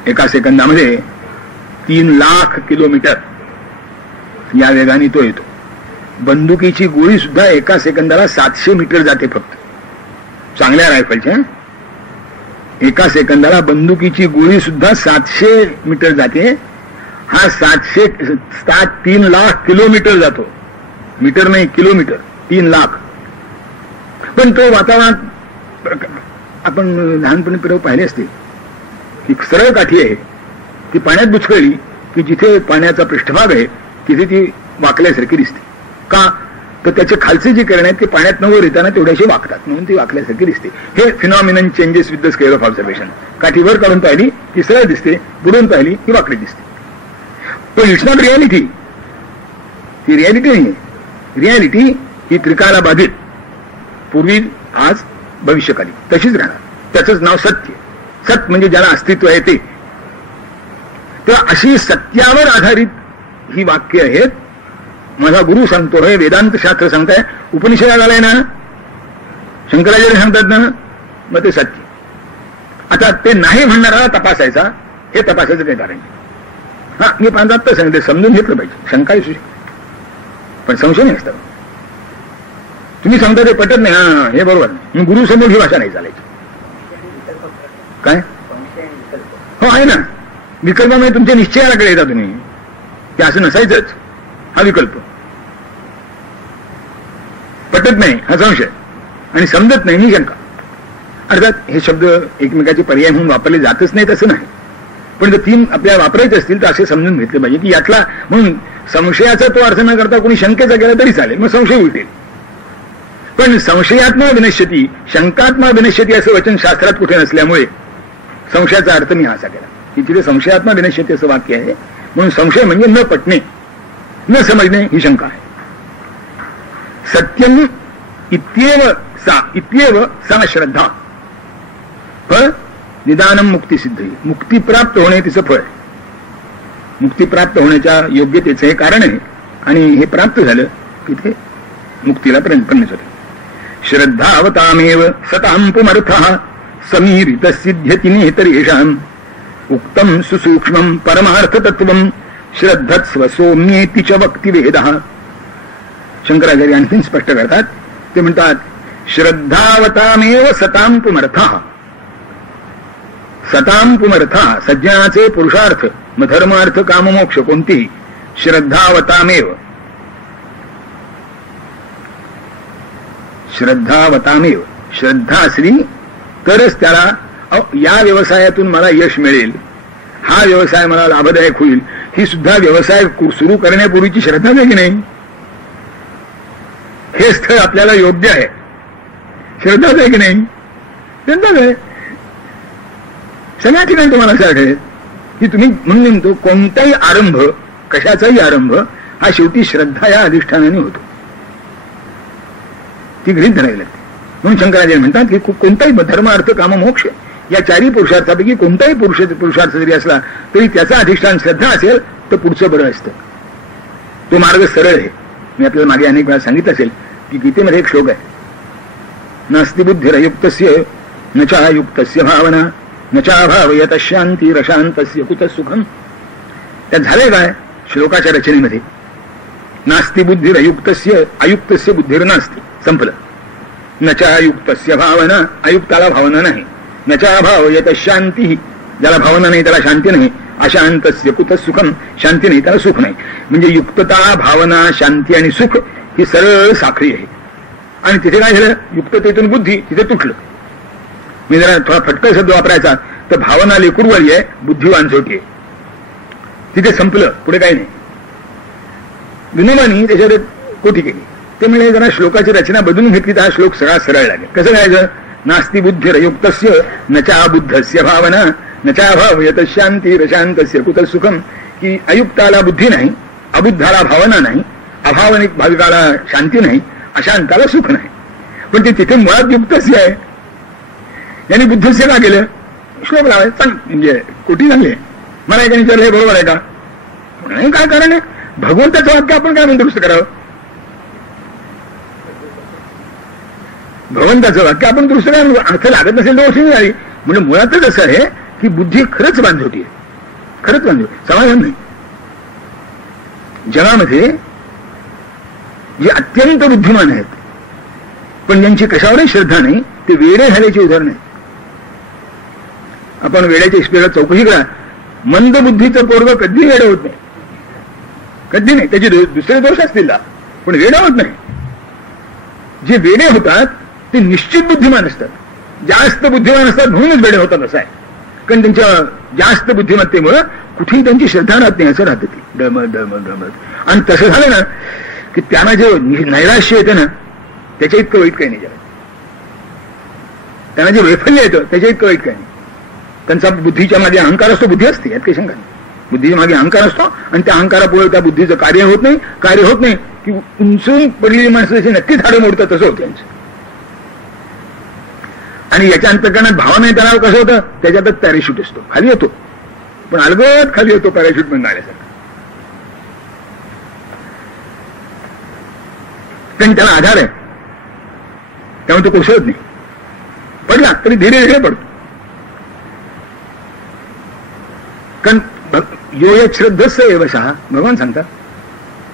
एका सेकंदामध्ये 3 लाख किलोमीटर या वेगाने तो येतो. बंदुकीची गोळी सुद्धा एका सेकंदाला 700 मीटर जाते फक्त. चांगल्या रायफलच्या एका सेकंदाला बंदुकीची गोळी सुद्धा 700 मीटर जाते. हा 3 लाख किलोमीटर जातो. मीटर नाही, किलोमीटर. 3 लाख. पण तो वातावरणात आपण लहानपणी प्रयोग पाहिले असतील की सरळ काठी आहे ती पाण्यात बुचकळली की जिथे पाण्याचा पृष्ठभाग आहे तिथे ती वाकल्यासारखी दिसते. का तर त्याचे खालचे जे किरण आहेत ते पाण्यात न वर येताना तेवढ्याशी वाकतात म्हणून ती वाकल्यासारखी दिसते. हे phenomenon changes with the scale of observation. काठी वर काढून पाहिली ती सरळ दिसते, बुडून पाहिली की वाकडी दिसते. पण इट्स नॉट रियालिटी. ती रियालिटी नाही. रियालिटी ही त्रिकाला बाधित, पूर्वी आज भविष्यकाली तशीच राहणार. त्याचंच नाव सत्य. सत म्हणजे ज्याला अस्तित्व आहे ते. तेव्हा अशी सत्यावर आधारित ही वाक्य आहेत. माझा गुरु सांगतोय, वेदांत शास्त्र सांगताय, उपनिषदात आलाय ना, शंकराचार्य सांगतात ना, मग ते सत्य. आता ते नाही म्हणणारा तपासायचा. हे तपासायचं काही कारण. हा मी आता सांगते, समजून घेतलं पाहिजे. शंका असू शकते पण संशय नाही असतात. तुम्ही सांगता ते पटत नाही. हा हे बरोबर नाही. मग गुरु समोर ही भाषा नाही चालायची. काय हो आहे ना. विकल्पामुळे तुमच्या निश्चयाकडे येता तुम्ही. ते असं नसायचंच. हा विकल्प पटत नाही हा संशय आणि समजत नाही ही शंका. अर्थात हे शब्द एकमेकाचे पर्याय म्हणून वापरले जातच नाहीत असं नाही. पण जर 3 आपल्याला वापरायचे असतील तर असे समजून घेतले पाहिजे की यातला म्हणून संशयाचा तो अर्थ न करता कोणी शंकेचा केला तरी चालेल. मग संशय उलटेल. पण संशयात्मा विनश्यती, शंकात्मा विनश्यती असं वचन शास्त्रात कुठे नसल्यामुळे संशयाचा अर्थ मी असा केला की तिथे संशयात्मा विनश्यती असं वाक्य आहे. म्हणून संशय म्हणजे न पटणे, न समजणे ही शंका आहे. सत्यम इत्येव सा इत्येव सा श्रद्धा. फळ निदानम मुक्ती सिद्धी. मुक्ती प्राप्त होणे तिचं फळ आहे. मुक्ती प्राप्त होण्याच्या योग्यतेचं हे कारण आहे. आणि हे प्राप्त झालं की ते मुक्तीला प्रवेश होते. श्रद्धावतामेव सतां पुमर्थः समीरित सिद्ध्यति नेतरेषाम् उक्तम सुसूक्ष्मं परमार्थ तत्वं श्रद्धत्स्व सौम्येति च वक्ति वेदः. शंकराचार्य आणखीन स्पष्ट करतात. ते म्हणतात श्रद्धावतामेव सतां पुमर्थः. सतां पुमर्थः सज्जनाचे पुरुषार्थ मग धर्मार्थ काममोक्ष कोणतीही श्रद्धावतामेव. श्रद्धावतामेव श्रद्धा असली तरच त्याला या व्यवसायातून मला यश मिळेल, हा व्यवसाय मला लाभदायक होईल, ही सुद्धा व्यवसाय सुरू करण्यापूर्वीची श्रद्धाच आहे की नाही. हे स्थळ आपल्याला योग्य आहे, श्रद्धाच आहे की नाही. श्रद्धाच आहे. सगळ्या ठिकाणी तुम्हाला असं आढळेल की तुम्ही म्हणून म्हणतो कोणताही आरंभ, कशाचाही आरंभ हा शेवटी श्रद्धा या अधिष्ठानाने होतो. ती गृहीत धरावी लागते. म्हणून शंकराचार्य म्हणतात की कोणताही धर्म अर्थ काम मोक्ष या चारही पुरुषार्थापैकी कोणताही पुरुषार्थ जरी असला तरी त्याचा अधिष्ठान श्रद्धा असेल तर पुढचं बरं असतं. तो मार्ग सरळ आहे. मी आपल्याला मागे अनेक वेळा सांगितलं असेल की गीतेमध्ये एक श्लोक आहे, नास्ति बुद्धिरयुक्तस्य न चायुक्तस्य भावना न चाभावयत शांतिरशांतस्य कुतः सुखम. त्यात झालंय काय श्लोकाच्या रचनेमध्ये, नास्ति बुद्धिरयुक्तस्य अयुक्तस्य बुद्धिर्नास्ति, संपलं. न चायुक्तस्य भावना, अयुक्ताला भावना नाही. न चाभावयत शांती, ज्याला भावना नाही त्याला शांती नाही. अशांतस्य कुतः सुखम, शांती नाही त्याला सुख नाही. म्हणजे युक्तता, भावना, शांती आणि सुख ही सरळ साखळी आहे. आणि तिथे काय झालं, युक्ततेतून बुद्धी तिथे तुटलं. मी जरा थोडा फटका शब्द वापरायचा तर भावना लेकुरवाली आहे, बुद्धी वांझोटी आहे. तिथे संपलं, पुढे काही नाही. विनोबानी त्याच्यावर कोठी केली. ते म्हणजे जरा श्लोकाची रचना बदलून घेतली तर हा श्लोक सगळा सरळ लागेल. कसं करायचं, नास्ति बुद्धिरयुक्तस्य न चाबुद्धस्य भावना न चाभावयत शांतिरशांतस्य कुतः सुखम. की अयुक्ताला बुद्धी नाही, अबुद्धाला भावना नाही, अभावनिक भाविकाला शांती नाही, अशांताला सुख नाही. पण ते तिथे मुळात युक्तस्य आहे. यांनी बुद्धस्य का केलं, श्लोक लावाय चांग म्हणजे कोटी चांगली. मला एका विचारलं हे बरोबर आहे का, नाही काय कारण आहे, भगवंताचं वाक्य आपण काय दुरुस्त करावं. भगवंताचं वाक्य आपण दुरुस्त काय अर्थ लागत नसेल तर अशी झाली. म्हणजे मुळातच असं आहे की बुद्धी खरंच बांधवती आहे, खरंच बांधवती, समाधान नाही. जगामध्ये जे अत्यंत बुद्धिमान आहेत पण ज्यांची कशावरही श्रद्धा नाही ते वेडे झाल्याची उदाहरण आहे. आपण वेड्याच्या इस्पिरात चौकशी करा, मंद बुद्धीचं पोरग कधी वेडं होत नाही, कधी नाही. त्याचे दुसरे दोष असतील पण वेडा होत नाही. जे वेडे होतात ते निश्चित बुद्धिमान असतात, जास्त बुद्धिमान असतात म्हणूनच वेडे होतात असं आहे. कारण त्यांच्या जास्त बुद्धिमत्तेमुळे कुठेही त्यांची श्रद्धा राहत नाही, असं राहते ती डमत डमत डमत. आणि तसं झालं ना की त्यांना जे नैराश्य येतं ना त्याच्या इतकं वाईट काही नाही जगात. त्यांना जे वैफल्य येतं त्याच्या इतकं वाईट काही नाही. त्यांचा बुद्धीच्या मागे अहंकार असतो, बुद्धी असते यात काही शंका नाही. बुद्धीच्या मागे अहंकार असतो आणि त्या अहंकारापुढे त्या बुद्धीचं कार्य होत नाही की उंचून पडलेली माणसं जशी नक्कीच हाडं मोडतात तसं होतं त्यांचं. आणि याच्या अंतर्गत भावना तणाव कसं होतं, त्याच्यातच पॅराशूट असतो, खाली येतो पण अलगद खाली येतो पॅराशूट बंद आल्यासारखं. कारण त्याला आधार आहे त्यामुळे तो कोसळत नाही. पडला तरी धीरे धीरे पडतो. कारण यो या श्रद्धस्स एवशः भगवान सांगतात,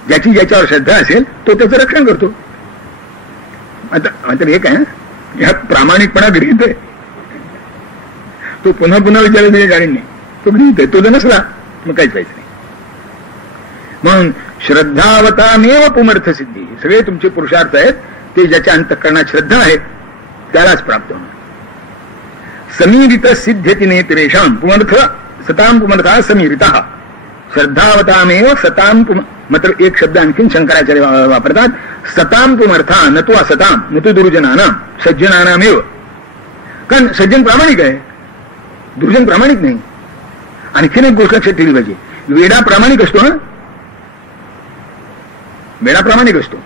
ज्याची ज्याच्यावर श्रद्धा असेल तो त्याचं रक्षण करतो. आता एक आहे ह्या प्रामाणिकपणा गृहीत आहे, तो पुन्हा पुन्हा विचारायचं कारण नाही, तो गृहीत आहे. तो जर नसला मग काहीच पाहिजे नाही. म्हणून श्रद्धावतामेव पुमर्थ सिद्धी, सगळे तुमचे पुरुषार्थ आहेत ते ज्याच्या अंतःकरणात श्रद्धा आहे त्यालाच प्राप्त होणार. समीरित सिद्ध्यति नेत्रेषां पुमर्थ सतां पुमर्था समीरितः. श्रद्धावतामेव सतां मात्र एक शब्द आणखीन शंकराचार्य वापरतात, सतां पुमर्था न तो असतां न तो दुर्जनानां सज्जनानामेव. कारण सज्जन प्रामाणिक आहे, दुर्जन प्रामाणिक नाही. आणखीन एक गोष्ट लक्षात ठेवली पाहिजे, वेडा प्रामाणिक असतो. वेडा प्रामाणिक असतो,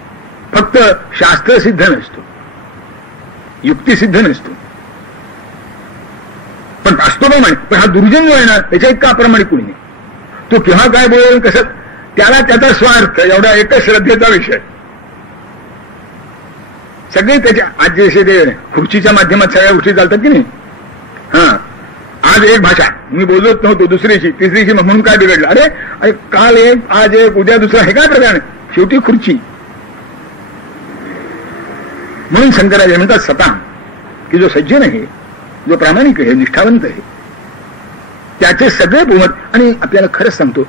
फक्त शास्त्रसिद्ध नसतो. युक्तिसिद्ध नसतो, पण असतो प्रामाणिक. पण हा दुर्जन जो आहे ना, त्याच्या इतका अप्रामाणिक कोणी नाही. तो केव्हा काय बोलेल, कसं, त्याला त्याचा स्वार्थ एवढा एकच श्रद्धेचा विषय. सगळे त्याच्या आज जसे ते खुर्चीच्या माध्यमात सगळ्या गोष्टी चालतात की नाही. हा, आज एक भाषा मी बोलत नव्हतो, दुसरीची तिसरीची, म्हणून काय बिघडलं, अरे अरे काल एक, आज एक, उद्या दुसरा, हे काय प्रकार, शेवटी खुर्ची. म्हणून शंकराचार्य म्हणतात सता की जो सज्जन आहे, जो प्रामाणिक आहे, निष्ठावंत आहे, त्याचे सगळे बहुमत. आणि आपल्याला खरंच सांगतो,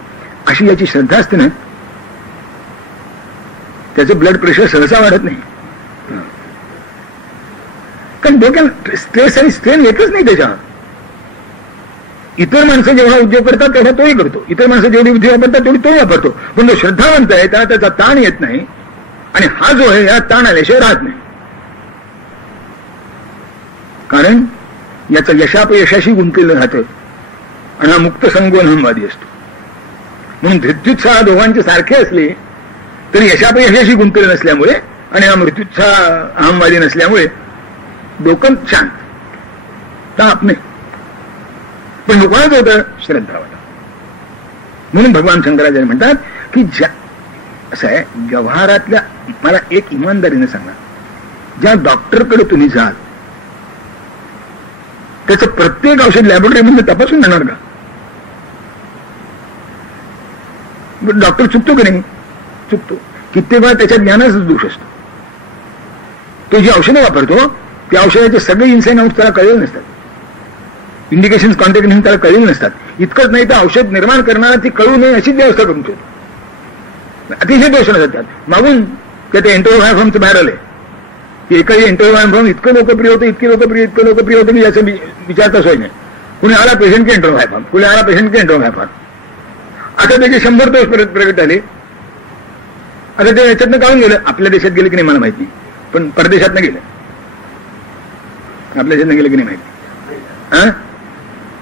अशी याची श्रद्धा असते ना, त्याचं ब्लड प्रेशर सहसा वाढत नाही. कारण डोक्याला स्ट्रेस आणि स्ट्रेन येतच नाही त्याच्या. इतर माणसं जेवढा उद्योग करतात तेवढा तोही करतो, इतर माणसं जेवढी बुद्धी वापरतात तेवढी तोही वापरतो, पण जो श्रद्धावंत आहे त्याला त्याचा ताण येत नाही. आणि हा जो आहे या ताण आल्याशिवाय राहत नाही. कारण याचा यशापयशाशी गुंतलेलं राहतं आणि हा मुक्त संगोनहमवादी असतो. म्हणून धृत्युत्साह दोघांचे सारखे असले तरी यशापयशाशी गुंतलेलं नसल्यामुळे आणि हा मृत्युत्साह अहमवादी नसल्यामुळे डोकं शांत, ताप नाही. पण लोकांच होतं श्रद्धावाला. म्हणून भगवान शंकराचार्य म्हणतात की असं आहे, व्यवहारातल्या, मला एक इमानदारीने सांगा, ज्या डॉक्टरकडे तुम्ही जाल त्याचं प्रत्येक औषध लॅबोरेटरीमध्ये तपासून देणार का? डॉक्टर चुकतो की नाही? चुकतो. कित्येक वेळा त्याच्या ज्ञानाचा दोष असतो. तो जी औषधं वापरतो त्या औषधाचे सगळे इन्साईन आउट त्याला कळलेले नसतात, इंडिकेशन कॉन्टॅक्ट म्हणून त्याला कळलेले नसतात. इतकंच नाही तर औषध निर्माण करणारा ती कळू नये अशीच व्यवस्था करून ठेवतो. अतिशय दोष नसतात त्यात. मागून त्या एंटोव्हायफॉर्मचं बाहेर आलंय की एकाही एंटोव्हायफॉर्म इतकं लोकप्रिय होतं, इतकं लोकप्रिय होतं की याचं विचारता सोय नाही. कुणी आला पेशंट की एंटोव्हायफॉर्म, कुणी आला पेशंट की एंटोव्हायफॉर्म. आता त्याचे 100 दोष प्रगट झाले. आता ते याच्यातनं काढून गेलं. आपल्या देशात गेलं की नाही मला माहिती, पण परदेशातनं गेलं. आपल्या देशात गेलं की नाही माहिती. हा,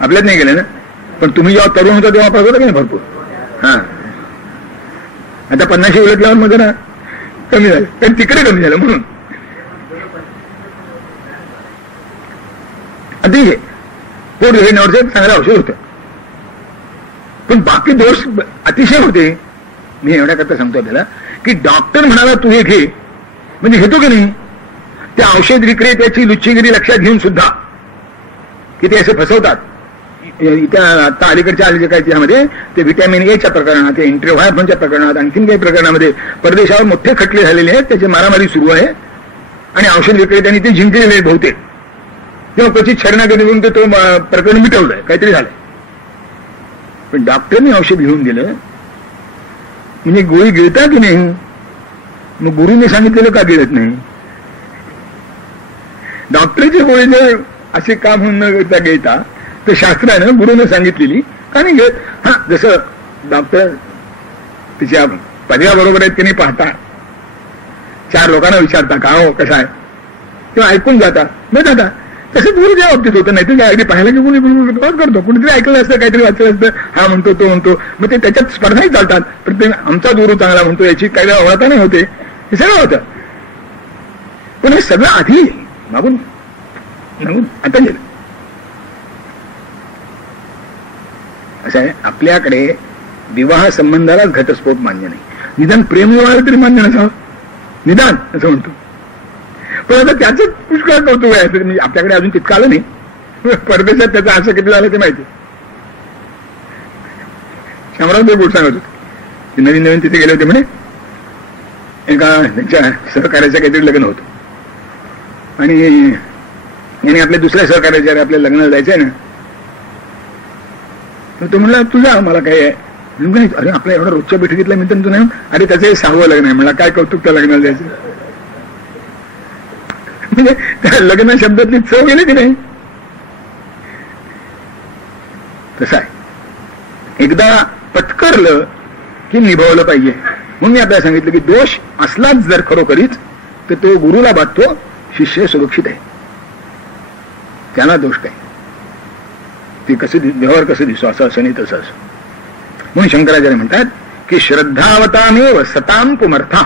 आपल्यात नाही गेलं ना. पण तुम्ही जेव्हा तरुण होता तेव्हा वापरत होता की नाही भरपूर. हा, आता 50 उलटल्यावर मग जरा कमी झालं, कारण तिकडे कमी झालं म्हणून. अतिशय पोट घेण्यावरचं एक चांगलं औषध होतं, पण बाकी दोष अतिशय होते. मी एवढ्या करता सांगतो आपल्याला की डॉक्टर म्हणाला तू हे घे म्हणजे घेतो की नाही. त्या औषध विक्रेत्याची लुच्चीगिरी लक्षात घेऊन सुद्धा की ते असे फसवतात. त्या आता अलीकडच्या त्यामध्ये ते व्हिटॅमिन एच्या प्रकरणात, ते एंट्रोव्हायफॉर्मच्या प्रकरणात, आणखीन काही प्रकरणामध्ये परदेशावर मोठे खटले झालेले आहेत. त्याची मारामारी सुरू आहे आणि औषध विक्रेत्यांनी ते जिंकलेले आहेत बहुतेक. किंवा क्वचित शरणागती करून तो प्रकरण मिटवलंय, काहीतरी झालंय. पण डॉक्टरने औषध घेऊन दिलं म्हणजे गोळी गिळता की नाही. मग गुरुने सांगितलेलं का गिळत नाही? डॉक्टरची गोळी जर असे काम होऊन न करता घेता तर शास्त्रानं गुरुने सांगितलेली का नाही घेत. हा, जसं डॉक्टर तिच्या पदव्याबरोबर आहेत की नाही पाहता, 4 लोकांना विचारता का हो कसा आहे, तेव्हा ऐकून जाता न जाता. तसंच गुरुच्या बाबतीत होतं. नाही तर अगदी पाहायला की कोणी करतो, कुणीतरी ऐकलं असतं, काहीतरी वाचलं असतं, हा म्हणतो तो म्हणतो, मग ते त्याच्यात स्पर्धाही चालतात. प्रत्येक आमचा गुरु चांगला म्हणतो याची काही ओळखता नाही होते, हे सगळं होतं. पण हे सगळं आधी मागून आता गेलं. असं आहे, आपल्याकडे विवाह संबंधालाच घटस्फोट मान्य नाही. निदान प्रेमविवाह तरी मान्य नसावं, निदान असं म्हणतो. पण आता त्याच पुष्कळ कौतुक आहे. म्हणजे आपल्याकडे अजून तितकं आलं नाही. परदेशात त्याचं असं किती झालं ते माहिती. शामराव देव सांगत होते ते नवीन नवीन तिथे गेले होते म्हणे. एका त्यांच्या सहकार्याचं काहीतरी लग्न होतं आणि याने आपल्या दुसऱ्या सहकार्याच्या आपल्या लग्नाला जायचंय ना, तर तो म्हणला तुझा मला काय आहे. अरे आपल्या एवढा रोजच्या बैठकीतला मी तर नाही. अरे त्याचं हे 6वं लग्न आहे. मला काय कौतुक त्या लग्नाला जायचं. म्हणजे त्या लग्न शब्दातली चव गेली की नाही. तसं आहे, एकदा पत्करलं की निभावलं पाहिजे. म्हणून मी आपल्याला सांगितलं की दोष असलाच जर खरोखरीच तर तो गुरुला बाधतो, शिष्य सुरक्षित आहे, त्याला दोष काय. ते कसं व्यवहार कसं दिसतो असं नाही तसं असं. म्हणून शंकराचार्य म्हणतात की श्रद्धावतामेव सताम पुमर्था.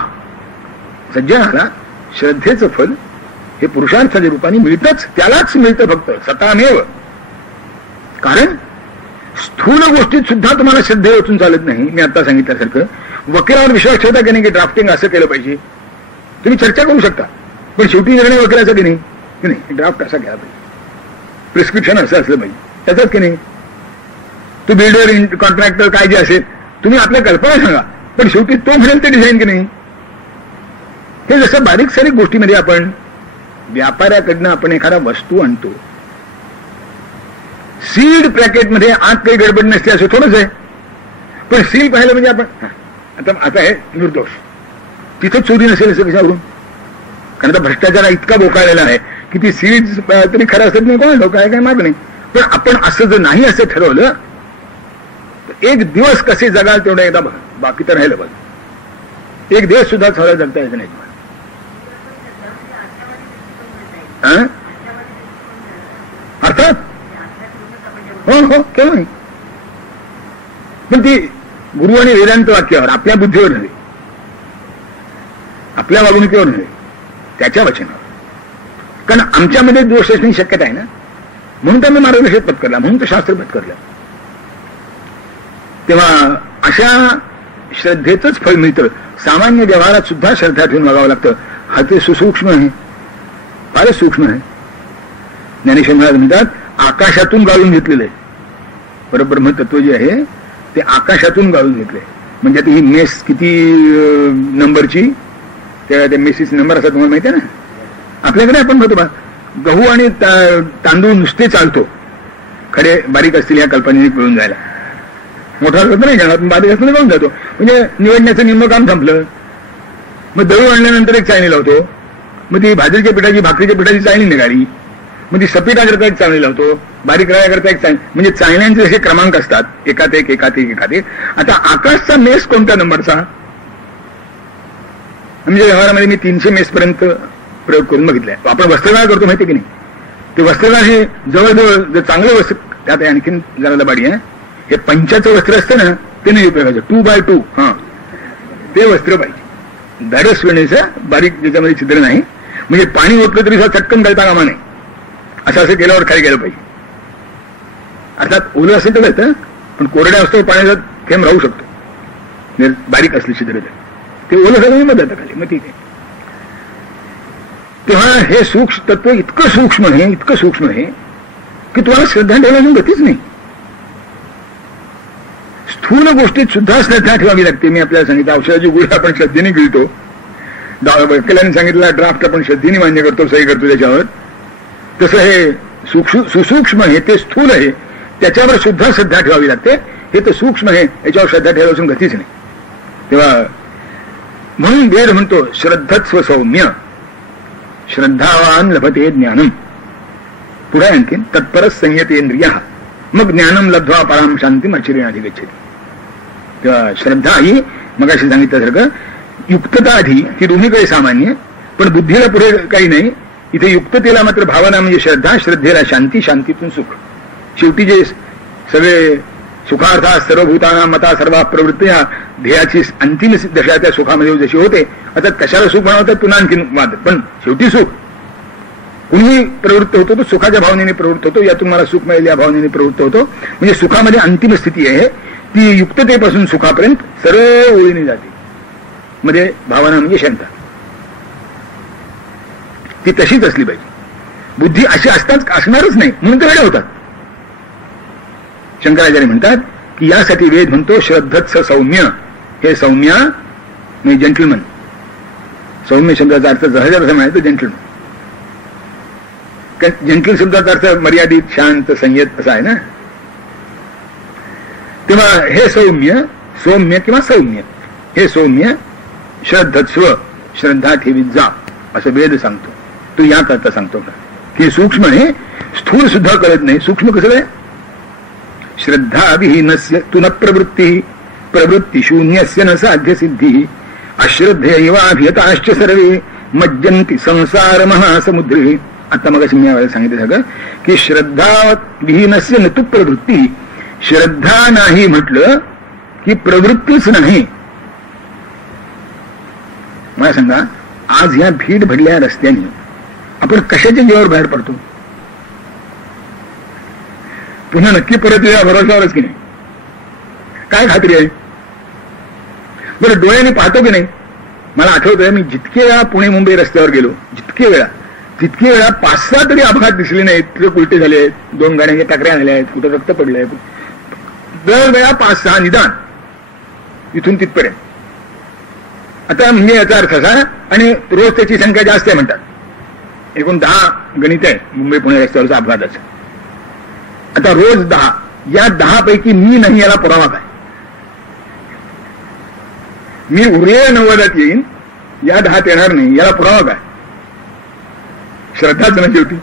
सज्जनाला श्रद्धेचं फल हे पुरुषार्थाच्या रूपाने मिळतच, त्यालाच मिळतं फक्त स्वतःमेव. कारण स्थूल गोष्टीत सुद्धा तुम्हाला श्रद्धे वाचून चालत नाही. मी आता सांगितल्यासारखं वकिलावर विश्वास ठेवता की नाही की ड्राफ्टिंग असं केलं पाहिजे, तुम्ही चर्चा करू शकता, पण शेवटी निर्णय वकिलाचा की नाही ड्राफ्ट असा केला पाहिजे, प्रिस्क्रिप्शन असं असलं पाहिजे त्याचाच की नाही. तो बिल्डर कॉन्ट्रॅक्टर काय जे असेल तुम्ही आपल्या कल्पना सांगा, पण शेवटी तो म्हणेल ते डिझाईन की नाही. हे जसं बारीक सारीक गोष्टीमध्ये आपण व्यापाऱ्याकडनं आपण एखादा वस्तू आणतो, सीड पॅकेटमध्ये आत काही गडबड नसते असं थोडंच आहे, पण सील पाहिलं म्हणजे आपण आता हे निर्दोष, तिथं चोरी नसेल असं कशावरून. कारण आता भ्रष्टाचार इतका बोकाळलेला आहे की ती सीड तरी खरं असत नाही, कोण काय काय मार्ग नाही. पण आपण असं जर नाही असं ठरवलं तर एक दिवस कसे जगाल तेवढं एकदा बघा, बाकी तर राहिलं बघा. एक दिवस सुद्धा थोडं जगता येत नाही. अर्थात हो हो केव्हा नाही, पण ती गुरु आणि वेदांत वाक्यावर, आपल्या बुद्धीवर नव्हे, आपल्या वागणुकीवर नव्हे, त्याच्या वचनावर. कारण आमच्यामध्ये दोष असण्याची शक्यता आहे ना, म्हणून तर मी मार्गदर्शक पत्करला, म्हणून तर शास्त्र पत्करलं. तेव्हा अशा श्रद्धेचंच फळ मिळतं. सामान्य व्यवहारात सुद्धा श्रद्धा ठेवून वागावं लागतं. हा ते सुसूक्ष्म आहे, फारच सूक्ष्म आहे. ज्ञानेश्वर महाराज म्हणतात आकाशातून गाळून घेतलेलं आहे. परब्रह्म तत्व जे आहे ते आकाशातून गाळून घेतलंय. म्हणजे आता ही मेस किती नंबरची, त्या मेसीचा नंबर असा तुम्हाला माहिती आहे ना. आपल्याकडे आपण म्हणतो बा गहू आणि तांदूळ नुसते चालतो, खडे बारीक असतील या कल्पनेने कळून जायला. मोठा होत नाही जाणार, बारीक असताना कळून जातो. म्हणजे निवडण्याचं निम्म काम संपलं. मग दळू आणल्यानंतर एक चाळणी लावतो, मग ती भाजरीच्या पिठाची भाकरीच्या पिठाची चाळणी निघाली, मग ती सपीटाकरता एक चाळणी लावतो, बारीक रायाकरता एक चाळणी. म्हणजे चाळण्यांचे जसे क्रमांक असतात एकात एक एकात एक एकात एक. आता आकाशचा मेस कोणत्या नंबरचा, म्हणजे व्यवहारामध्ये मी 300 मेस पर्यंत प्रयोग करून बघितलाय. आपण वस्त्रगाळ करतो माहिती की नाही, ते वस्त्रगाळ हे जवळजवळ जर चांगलं वस्त्र, त्यात आणखीन जरा लबाडी आहे. हे पंचाचं वस्त्र असतं ना ते नाही उपयोगाचं, 2x2 हा ते वस्त्र पाहिजे, धाडस वेणीचं बारीक, ज्याच्यामध्ये छिद्र नाही. म्हणजे पाणी ओतलं तरी चटकन गळता कामा नाही, असं असं केल्यावर खाली गेलं पाहिजे. अर्थात ओलं असेल तर कळतं, पण कोरड्या असतो पाण्याचा थेंब राहू शकतो बारीक असली छिद्र, ते ओलं सगळं मदत खाली, मग ठीक आहे. तेव्हा हे सूक्ष्म तत्व इतकं सूक्ष्म आहे, इतकं सूक्ष्म आहे की तुम्हाला श्रद्धा ठेवण्याची गतीच नाही. स्थूल गोष्टीत सुद्धा श्रद्धा ठेवावी लागते. मी आपल्याला सांगितलं औषधाची गोळी आपण श्रद्धेने गिळतो, वकिलांनी सांगितलं ड्राफ्ट आपण श्रद्धेने मान्य करतो, सही करतो त्याच्यावर. तसं हे सुसूक्ष्म आहे, ते स्थूल आहे, त्याच्यावर सुद्धा श्रद्धा ठेवावी लागते. हे तर सूक्ष्म आहे, याच्यावर श्रद्धा ठेवायला गतीच नाही. तेव्हा म्हणून वेद म्हणतो श्रद्धत्स्व सौम्य श्रद्धावान लभते ज्ञानम. पुढे आणखीन तत्परच संयतेंद्रिय मग ज्ञानम लब्ध्वा पराम शांती अचिरेणाधिगच्छति. तेव्हा श्रद्धा ही मगाशी सांगितल्यासारखं युक्तता आधी ती दोन्हीकडे सामान्य, पण बुद्धीला पुढे काही नाही. इथे युक्ततेला मात्र भावना म्हणजे श्रद्धा, श्रद्धेला शांती, शांतीतून सुख. शेवटी जे सगळे सुखार्था सर्वभूताना मता सर्वा प्रवृत्त्या ध्येयाची अंतिम दशा त्या सुखामध्ये जशी होते. आता कशाला सुख बनवतात पुन्हा आणखीन वाद, पण शेवटी सुख. कुणीही प्रवृत्त होतो तो सुखाच्या भावनेने प्रवृत्त होतो, यातून मला सुख मिळेल या भावनेने प्रवृत्त होतो. म्हणजे सुखामध्ये अंतिम स्थिती आहे ती युक्ततेपासून सुखापर्यंत सरळ ओळीने जाते. मध्ये भावना म्हणजे शांता, ती तशीच असली पाहिजे. बुद्धी अशी असणारच नाही, म्हणून ते वेळे होतात. शंकराचार्य म्हणतात की यासाठी वेद म्हणतो श्रद्धत्स सौम्य. हे सौम्या म्हणजे जेंटलमन. सौम्य शब्दाचा अर्थ जहजर असं म्हणायचं जेंटलमन. जेंटल शब्दाचा अर्थ मर्यादित, शांत, संयत असा आहे ना. तेव्हा हे सौम्य, सौम्य किंवा सौम्य, हे सौम्य श्रद्धत्स्व श्रद्धा ठेवीत जा असं वेद सांगतो. तो या करता सांगतो का हे सूक्ष्म आहे, स्थूल सुद्धा कळत नाही. सूक्ष्म कसं आहे, श्रद्धाविहीनस्य तु न प्रवृत्ती प्रवृत्ती शून्यस्य न साध्य सिद्धी अश्रद्धेयवाभियताश्च सर्वे मज्जन्ति संसार महासमुद्रे. आता मग मी सांगितलं सगळं की श्रद्धा विहीनस्य न तु प्रवृत्ती. श्रद्धा नाही म्हटलं की प्रवृत्तीच नाही. मला सांगा आज ह्या भीड भरल्या रस्त्याने आपण कशाच्या जीवावर बाहेर पडतो? पुन्हा नक्की परत या भरोशावरच की नाही? काय खात्री आहे? बरं, डोळ्याने पाहतो की नाही? मला आठवतंय, मी जितके वेळा पुणे मुंबई रस्त्यावर गेलो, तितके वेळा 5-6 तरी अपघात दिसले नाहीत. तिथे उलटे झाले आहेत, 2 गाड्यांच्या टाकऱ्या झाल्या आहेत, कुठं रक्त पडलंय. दरवेळा 5-6 निदान इथून तिथपर्यंत. आता म्हणजे याचा अर्थ असा, आणि रोज त्याची संख्या जास्त आहे म्हणतात. एकूण 10 गणित आहे मुंबई पुणे रस्त्यावरचा अपघाताचं. आता रोज 10, या 10 पैकी मी नाही याला पुरावा काय? मी उरलेल्या 90 येईन, या 10 येणार नाही याला पुरावा काय? श्रद्धाच नाही शेवटी.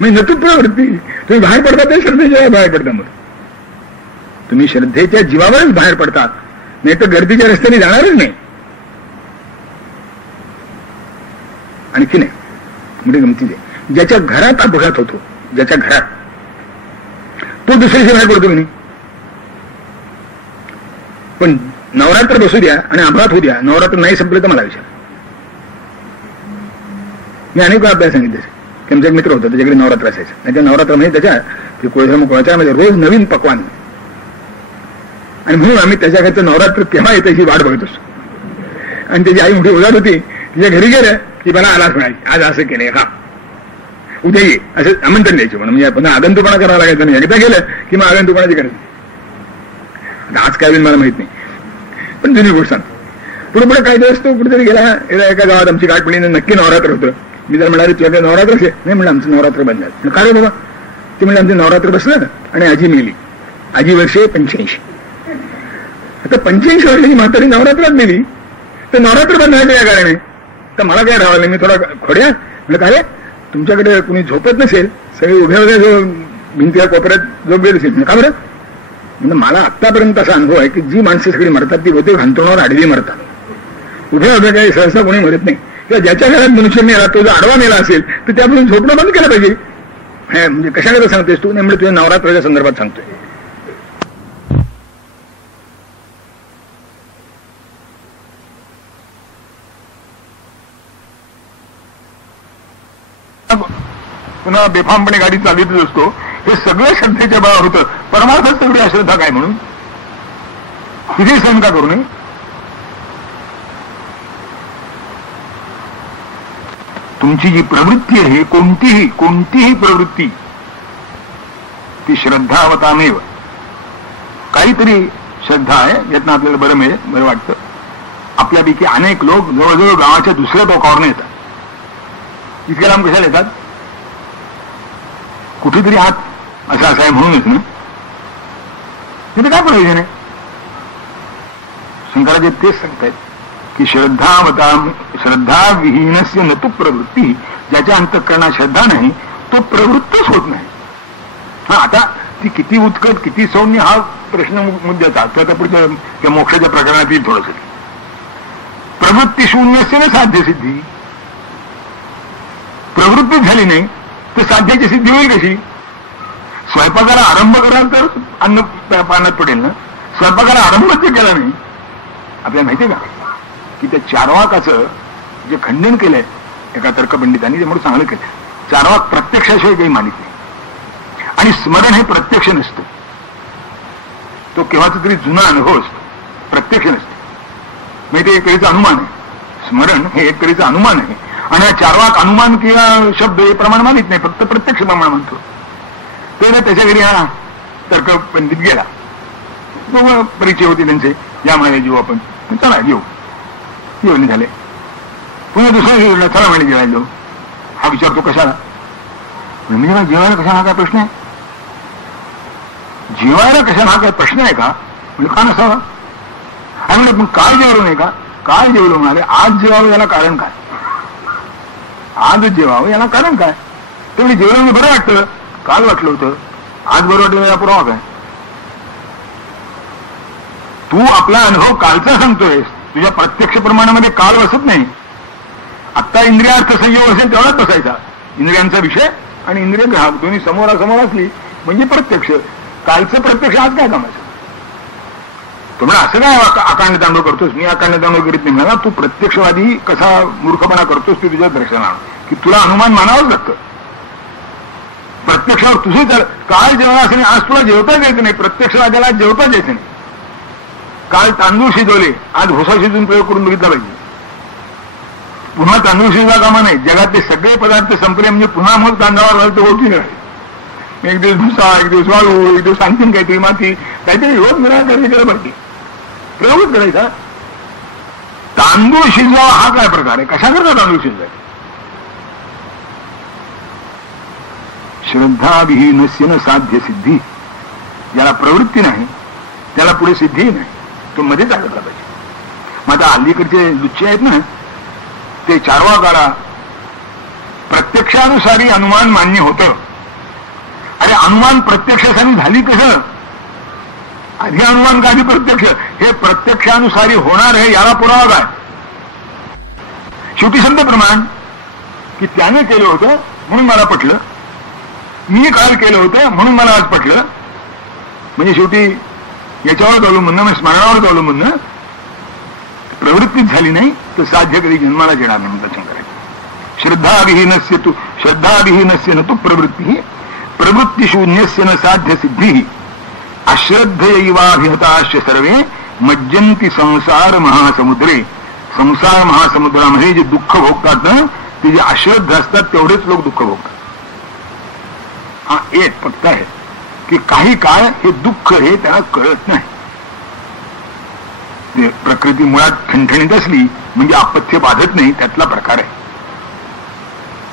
म्हणजे नतू प्रवृत्ती. तुम्ही बाहेर पडता ते श्रद्धेच्या बाहेर पडता. मग तुम्ही श्रद्धेच्या जीवावरच बाहेर पडतात, नाही तर गर्दीच्या रस्त्याने जाणारच नाही. आणखी नाही म्हणजे गमतीचे, ज्याच्या घरात अपघात होतो, ज्याच्या घरात, तो दुसऱ्याशी बाहेर पडतो की नाही? पण नवरात्र बसू द्या आणि अपघात होऊ द्या, नवरात्र नाही संपलं तर मला विचार. मी अनेक अभ्यास सांगितले की आमचा एक मित्र होता, त्याच्याकडे नवरात्र असायचं. आणि त्या नवरात्रामध्ये त्याच्या कोळशामध्ये रोज नवीन पक्वान, आणि म्हणून आम्ही त्याच्याकडचं नवरात्र केव्हा येतं ही वाट बघत असतो. आणि त्याची आई मोठी उदार होती, तिच्या घरी गेलं की मला आलाच म्हणायची, आज असं केलंय का, उद्या ये, असं आमंत्रण द्यायचे. म्हणून म्हणजे पुन्हा आगंतुपणा करावा लागायचं नाही. एकदा गेलं की मग आगंतुपणाची गरज नाही. आज काय होईल मला माहित नाही, पण जुनी गोष्ट सांगतो. पुढे पुढे काही दिवस तो कुठेतरी गेला. एका गावात आमची गाठपणीने नक्की नवरात्र होतं. मी जर म्हणाले तुझ्या नवरात्र असे नाही, म्हणलं आमचं नवरात्र बंद झालं. काय रे बाबा? ते म्हणलं आमचं नवरात्र बसलं आणि आजी मेली. आजी वर्षे 85. आता 85 वर्षाची म्हातारी नवरात्रात मेली तर नवरात्र बंद झालं या कारणे. तर मला काय राहावं नाही, मी थोडा खोड्या म्हणजे काय, तुमच्याकडे कुणी झोपत नसेल, सगळे उभ्या उभ्या जो भिंतीच्या कोपऱ्यात झोपले असेल. का बरं? म्हणजे मला आतापर्यंत असा अनुभव आहे की जी माणसं सगळी मरतात ती होते अंतरुणावर आडवी मरतात. उभ्या उभ्या काही सहसा कोणी मरत नाही. किंवा ज्याच्या घरात मनुष्य मेला, तो जर आडवा मेला असेल तर त्यापासून झोपणं बंद केलं पाहिजे. म्हणजे कशाकडे सांगतेस तू? म्हणजे तुझ्या नवरात्राच्या संदर्भात सांगतोय. पुन्हा बेफामपणे गाडी चालवतच असतो. हे सगळं श्रद्धेच्या बळावर होतं. परमार्थच तेवढी अश्रद्धा काय म्हणून किती शंका करू नये. तुमची जी प्रवृत्ती आहे, कोणतीही प्रवृत्ती, ती श्रद्धावतामेव. काहीतरी श्रद्धा आहे, यातनं आपल्याला बरं वाटतं. आपल्यापैकी अनेक लोक जवळजवळ गावाच्या दुसऱ्या टोकावरून येतात. इतक्या लांब कशाला येतात? कुठेतरी हात असा आहे म्हणूनच ना. तिथे काय प्रयोजन आहे? शंकराचार्य तेच सांगतायत की श्रद्धा विहीनस्य न तु प्रवृत्ती. ज्याच्या अंतःकरणात श्रद्धा नाही तो प्रवृत्तच होत नाही. हा, आता ती किती उत्कट, किती सौम्य हा प्रश्न मुद्द्याचा. आता पुढच्या त्या मोक्षाच्या प्रकरणात येईल थोडस. प्रवृत्ती शून्यस्य न साध्य सिद्धी. प्रवृत्तीच झाली नाही तर साध्याची सिद्धी होईल कशी? स्वयंपाकाला आरंभ कराल तर अन्न पाण्यात पडेल ना. स्वयंपाकाला आरंभच केला नाही. आपल्याला माहितीये का की त्या चारवाकाचं जे खंडन केलंय एका तर्कपंडितांनी, ते म्हणून चांगलं केलं. चारवाक प्रत्यक्षाशिवाय काही मानित नाही, आणि स्मरण हे प्रत्यक्ष नसतं. तो केव्हाचा तरी जुना अनुभव असतो, प्रत्यक्ष नसतो. म्हणजे ते एक तऱ्हेचं अनुमान आहे. स्मरण हे एक तऱ्हेचं अनुमान आहे. आणि हा चारवाक अनुमान किंवा शब्द हे प्रमाण मानित नाही, फक्त प्रत्यक्ष प्रमाण मानतो. तर त्याच्या घरी हा तर्क पंडित गेला. परिचय होते त्यांचे. या म्हणाले जेऊ आपण. चला जेवण झाले. पुन्हा दुसऱ्या जेवला, चला म्हणे जेवायला जाऊ. हा विचारतो कशाला? म्हणजे जेवायला कशाला हा काय प्रश्न आहे? जेवायला कशाला हा काय प्रश्न आहे का? म्हणजे का नसावा? आणि म्हणजे पण काल जेवलो नाही का? काल जेवलो म्हणाले. आज जेवावं याला कारण काय? आज जेवावं याला कारण काय? ते म्हणजे जेवणाला बरं वाटतं, काल वाटलं होतं, आज बरं वाटलं, या पुरावा काय? तू आपला अनुभव कालचा सांगतोयस. तुझ्या प्रत्यक्ष प्रमाणामध्ये काल बसत नाही. आत्ता इंद्रियार्थ संयोग असेल तेवढाच बसायचा. इंद्रियांचा विषय आणि इंद्रिय ग्राहक दोन्ही समोरासमोर असली म्हणजे प्रत्यक्ष. कालचं प्रत्यक्ष आज काय कामाचं? तो म्हणा असं काय आकांड तांडव करतोस, मी आकांड तांडव करीत नाही म्हणा, तू प्रत्यक्षवादी कसा मूर्खपणा करतोस ते तुझ्या दर्शनावर, की तुला अनुमान मानावंच लागतं. प्रत्यक्षावर तुझे काल जेवणा असेल, आज तुला जेवताच यायचं नाही, प्रत्यक्षवाद्याला जेवताच यायचं नाही. काल तांदूळ शिजवले, आज भुसा शिजून प्रयोग करून बघितला पाहिजे. पुन्हा तांदूळ शिजला कामा नाही. जगातले सगळे पदार्थ संपले म्हणजे पुन्हा मग तांदळावर घालतो ते होती नाही. एक दिवस भुसा, एक दिवस वाळू, एक दिवस आणखीन काहीतरी माती, काहीतरी रोज मिळाला केलं पाहिजे, प्रयोगच करायचा. तांदूळ शिजवावा हा काय प्रकार आहे? कशा करता तांदूळ शिजवाय? श्रद्धाविहीनस्य न साध्य सिद्धी. ज्याला प्रवृत्ती नाही त्याला पुढे सिद्धीही नाही, तो मध्येच अडकला पाहिजे. मग आता अलीकडचे लुच्चे आहेत ना, ते चारवा काळा प्रत्यक्षानुसारी अनुमान मान्य होतं. अरे अनुमान प्रत्यक्षासाठी झाली कसं? आधी अनुमान का आधी प्रत्यक्ष? हे प्रत्यक्षानुसारी होणार आहे याला पुरावा काय? शेवटी संत प्रमाण की त्याने केलं होतं म्हणून मला पटलं, मी काल केलं होतं म्हणून मला आज पटलं. म्हणजे शेवटी याच्यावर अवलंबून ना, स्मरणावर अवलंबून ना, प्रवृत्तीच झाली नाही तर साध्य कधी जन्माला येणार नाही म्हणतात शंकराचार्य. श्रद्धाविहीनस्य न तु प्रवृत्ती, प्रवृत्तीशून्यस्य न साध्य सिद्धी, अश्रद्धयैवाभिहताश्च सर्वे मज्जन्ति संसार महासमुद्रे. संसार महासमुद्रामध्ये जे दुःख भोगतात ना, ते जे अश्रद्ध असतात तेवढेच लोक दुःख भोगतात. हा एक फक्त आहे की काही काळ हे दुःख हे त्यांना कळत नाही. ते प्रकृती मुळात ठणठणीत असली म्हणजे अपथ्य बाधत नाही, त्यातला प्रकार आहे.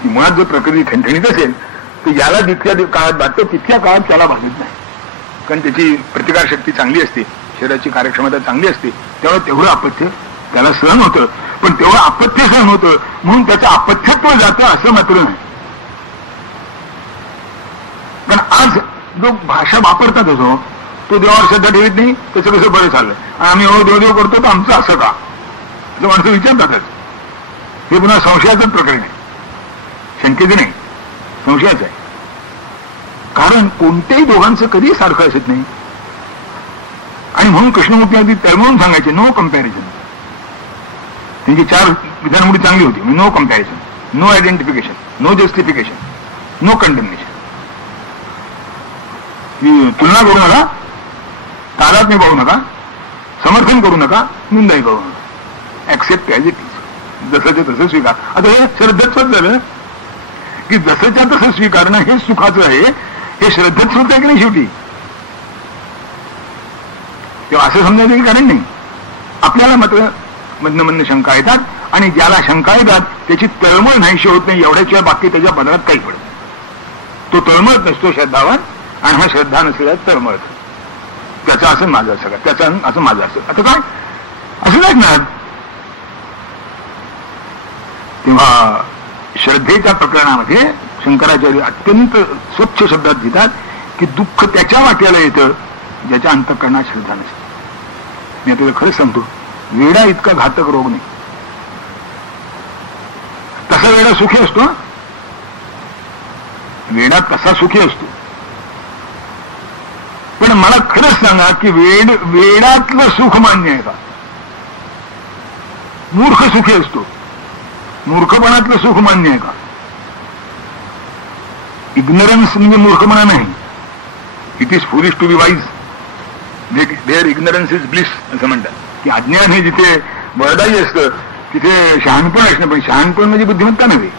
मुळात जर प्रकृती ठणठणीत असेल तर याला जितक्या काळात बाधतो तितक्या काळात त्याला बाधत नाही, कारण त्याची प्रतिकारशक्ती चांगली असते, शरीराची कार्यक्षमता चांगली असते, तेव्हा तेवढं अपथ्य त्याला सहन होतं. पण तेवढं अपथ्य सहन होतं म्हणून त्याचं अपथ्यत्व जातं असं मात्र नाही. पण आज जो भाषा वापरतात असो, तो देवावर श्रद्धा ठेवीत नाही, त्याचं कसं बरं चाललं, आणि आम्ही एवढं देवदेव करतो तर आमचं असं का, असं माणसं विचारतातच. हे पुन्हा संशयाचंच प्रकरण आहे, शंकेचं नाही, संशयाचं आहे. कारण कोणत्याही दोघांचं कधी सारखं असत नाही. आणि म्हणून कृष्णमूर्ती आधी तळमळून सांगायचे नो कम्पॅरिझन. त्यांची 4 विधानमुडी चांगली होती, no comparison, no identification, no justification, no condemnation. तुलना करू नका, तादात्म्य पाहू नका, समर्थन करू नका, निंदाही करू नका, ऍक्सेप्ट ॲज इट इज, जसंच्या तसं स्वीकार. आता हे श्रद्धत्वच झालं की जसंच्या तसं स्वीकारणं हे सुखाचं आहे. हे श्रद्धत्वच आहे की नाही शेवटी? तेव्हा असं समजायचं कारण नाही. आपल्याला मात्र मधनं शंका येतात, आणि ज्याला शंका येतात त्याची तळमळ नाहीशी होत नाही, एवढ्याशिवाय बाकी त्याच्या पदरात काही पडत. तो तळमळत नसतो श्रद्धावान, आणि हा श्रद्धा नसलेला तळमळत. त्याचं असं माझं सगळं, त्याचं असं माझं असं. आता काय असं नाही ना. तेव्हा श्रद्धेच्या प्रकरणामध्ये शंकराचार्य अत्यंत स्वच्छ शब्दात घेतात की दुःख त्याच्या वाट्याला येतं ज्याच्या अंतःकरणात श्रद्धा नसते. मी तुला खरंच सांगतो, वेडा इतका घातक रोग नाही. तसा वेडा सुखी असतो, वेडा तसा सुखी असतो. पण मला खरंच सांगा की वेडातलं सुख मान्य आहे का? मूर्ख सुखी असतो, मूर्खपणातलं सुख मान्य आहे का? इग्नरन्स म्हणजे मूर्खपणा नाही. It is foolish to be wise, there ignorance is bliss असं म्हणतात. की अज्ञान हे जिथे बळदाई असतं तिथे शहाणपण असणं. पण शहाणपण म्हणजे बुद्धिमत्ता नव्हे,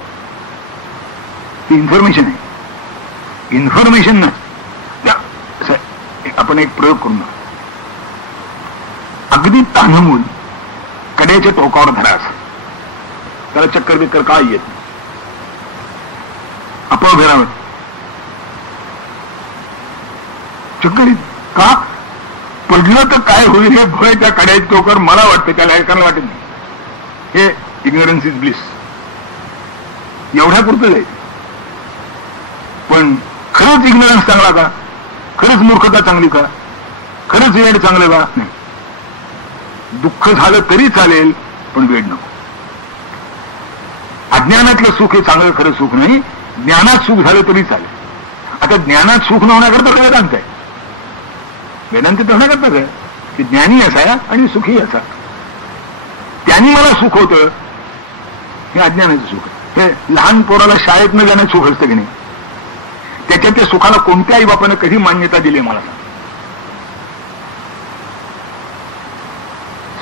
ती इन्फॉर्मेशन आहे. इन्फॉर्मेशन ना. आपण एक प्रयोग करू ना. अगदी तान्हमूल कड्याच्या टोकावर धरास, त्याला चक्कर बिक्कर काय येत नाही, आपोआप फिरावं. चक्कर का पडलं तर काय होईल हे भय त्या कड्याच्या टोकावर मला वाटतं, त्याला ऐकायला वाटत नाही. हे इग्नोरन्स इज ब्लिस, एवढ्या पुरतं जाईल. पण खरंच इग्नोरन्स चांगला का? खरंच मूर्खता चांगली का? खरंच वेड चांगलं का? नाही. दुःख झालं तरी चालेल पण वेड नको. अज्ञानातलं सुख हे चांगलं खरं सुख नाही, ज्ञानात सुख झालं तरी चालेल. आता ज्ञानात सुख न होण्याकरता वेदांत आहे, वेदांत तर होण्याकरताच आहे. की ज्ञानी असाया आणि सुखी असा. त्यांनी मला सुख होतं, हे अज्ञानाचं सुख. हे लहान पोराला शाळेत न जाण्याचं सुख असतं की नाही, त्याच्या त्या सुखाला कोणत्या आई बापानं कधी मान्यता दिली मला सांग.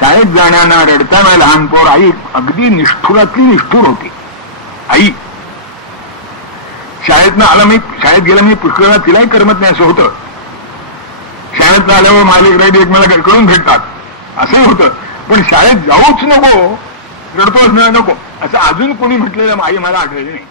शाळेत जाण्याना रडताना लहान पोर, आई अगदी निष्ठुरातली निष्ठूर होती. आई शाळेतनं आला मी, शाळेत गेला मी पुष्कळला, तिलाही करमत नाही असं होतं. शाळेत आल्यावर मालिक राईड एकमेकाला करून भेटतात असंही होतं. पण शाळेत जाऊच नको, रडतोच नको असं अजून कोणी म्हटलेलं आई मला आठवलं नाही.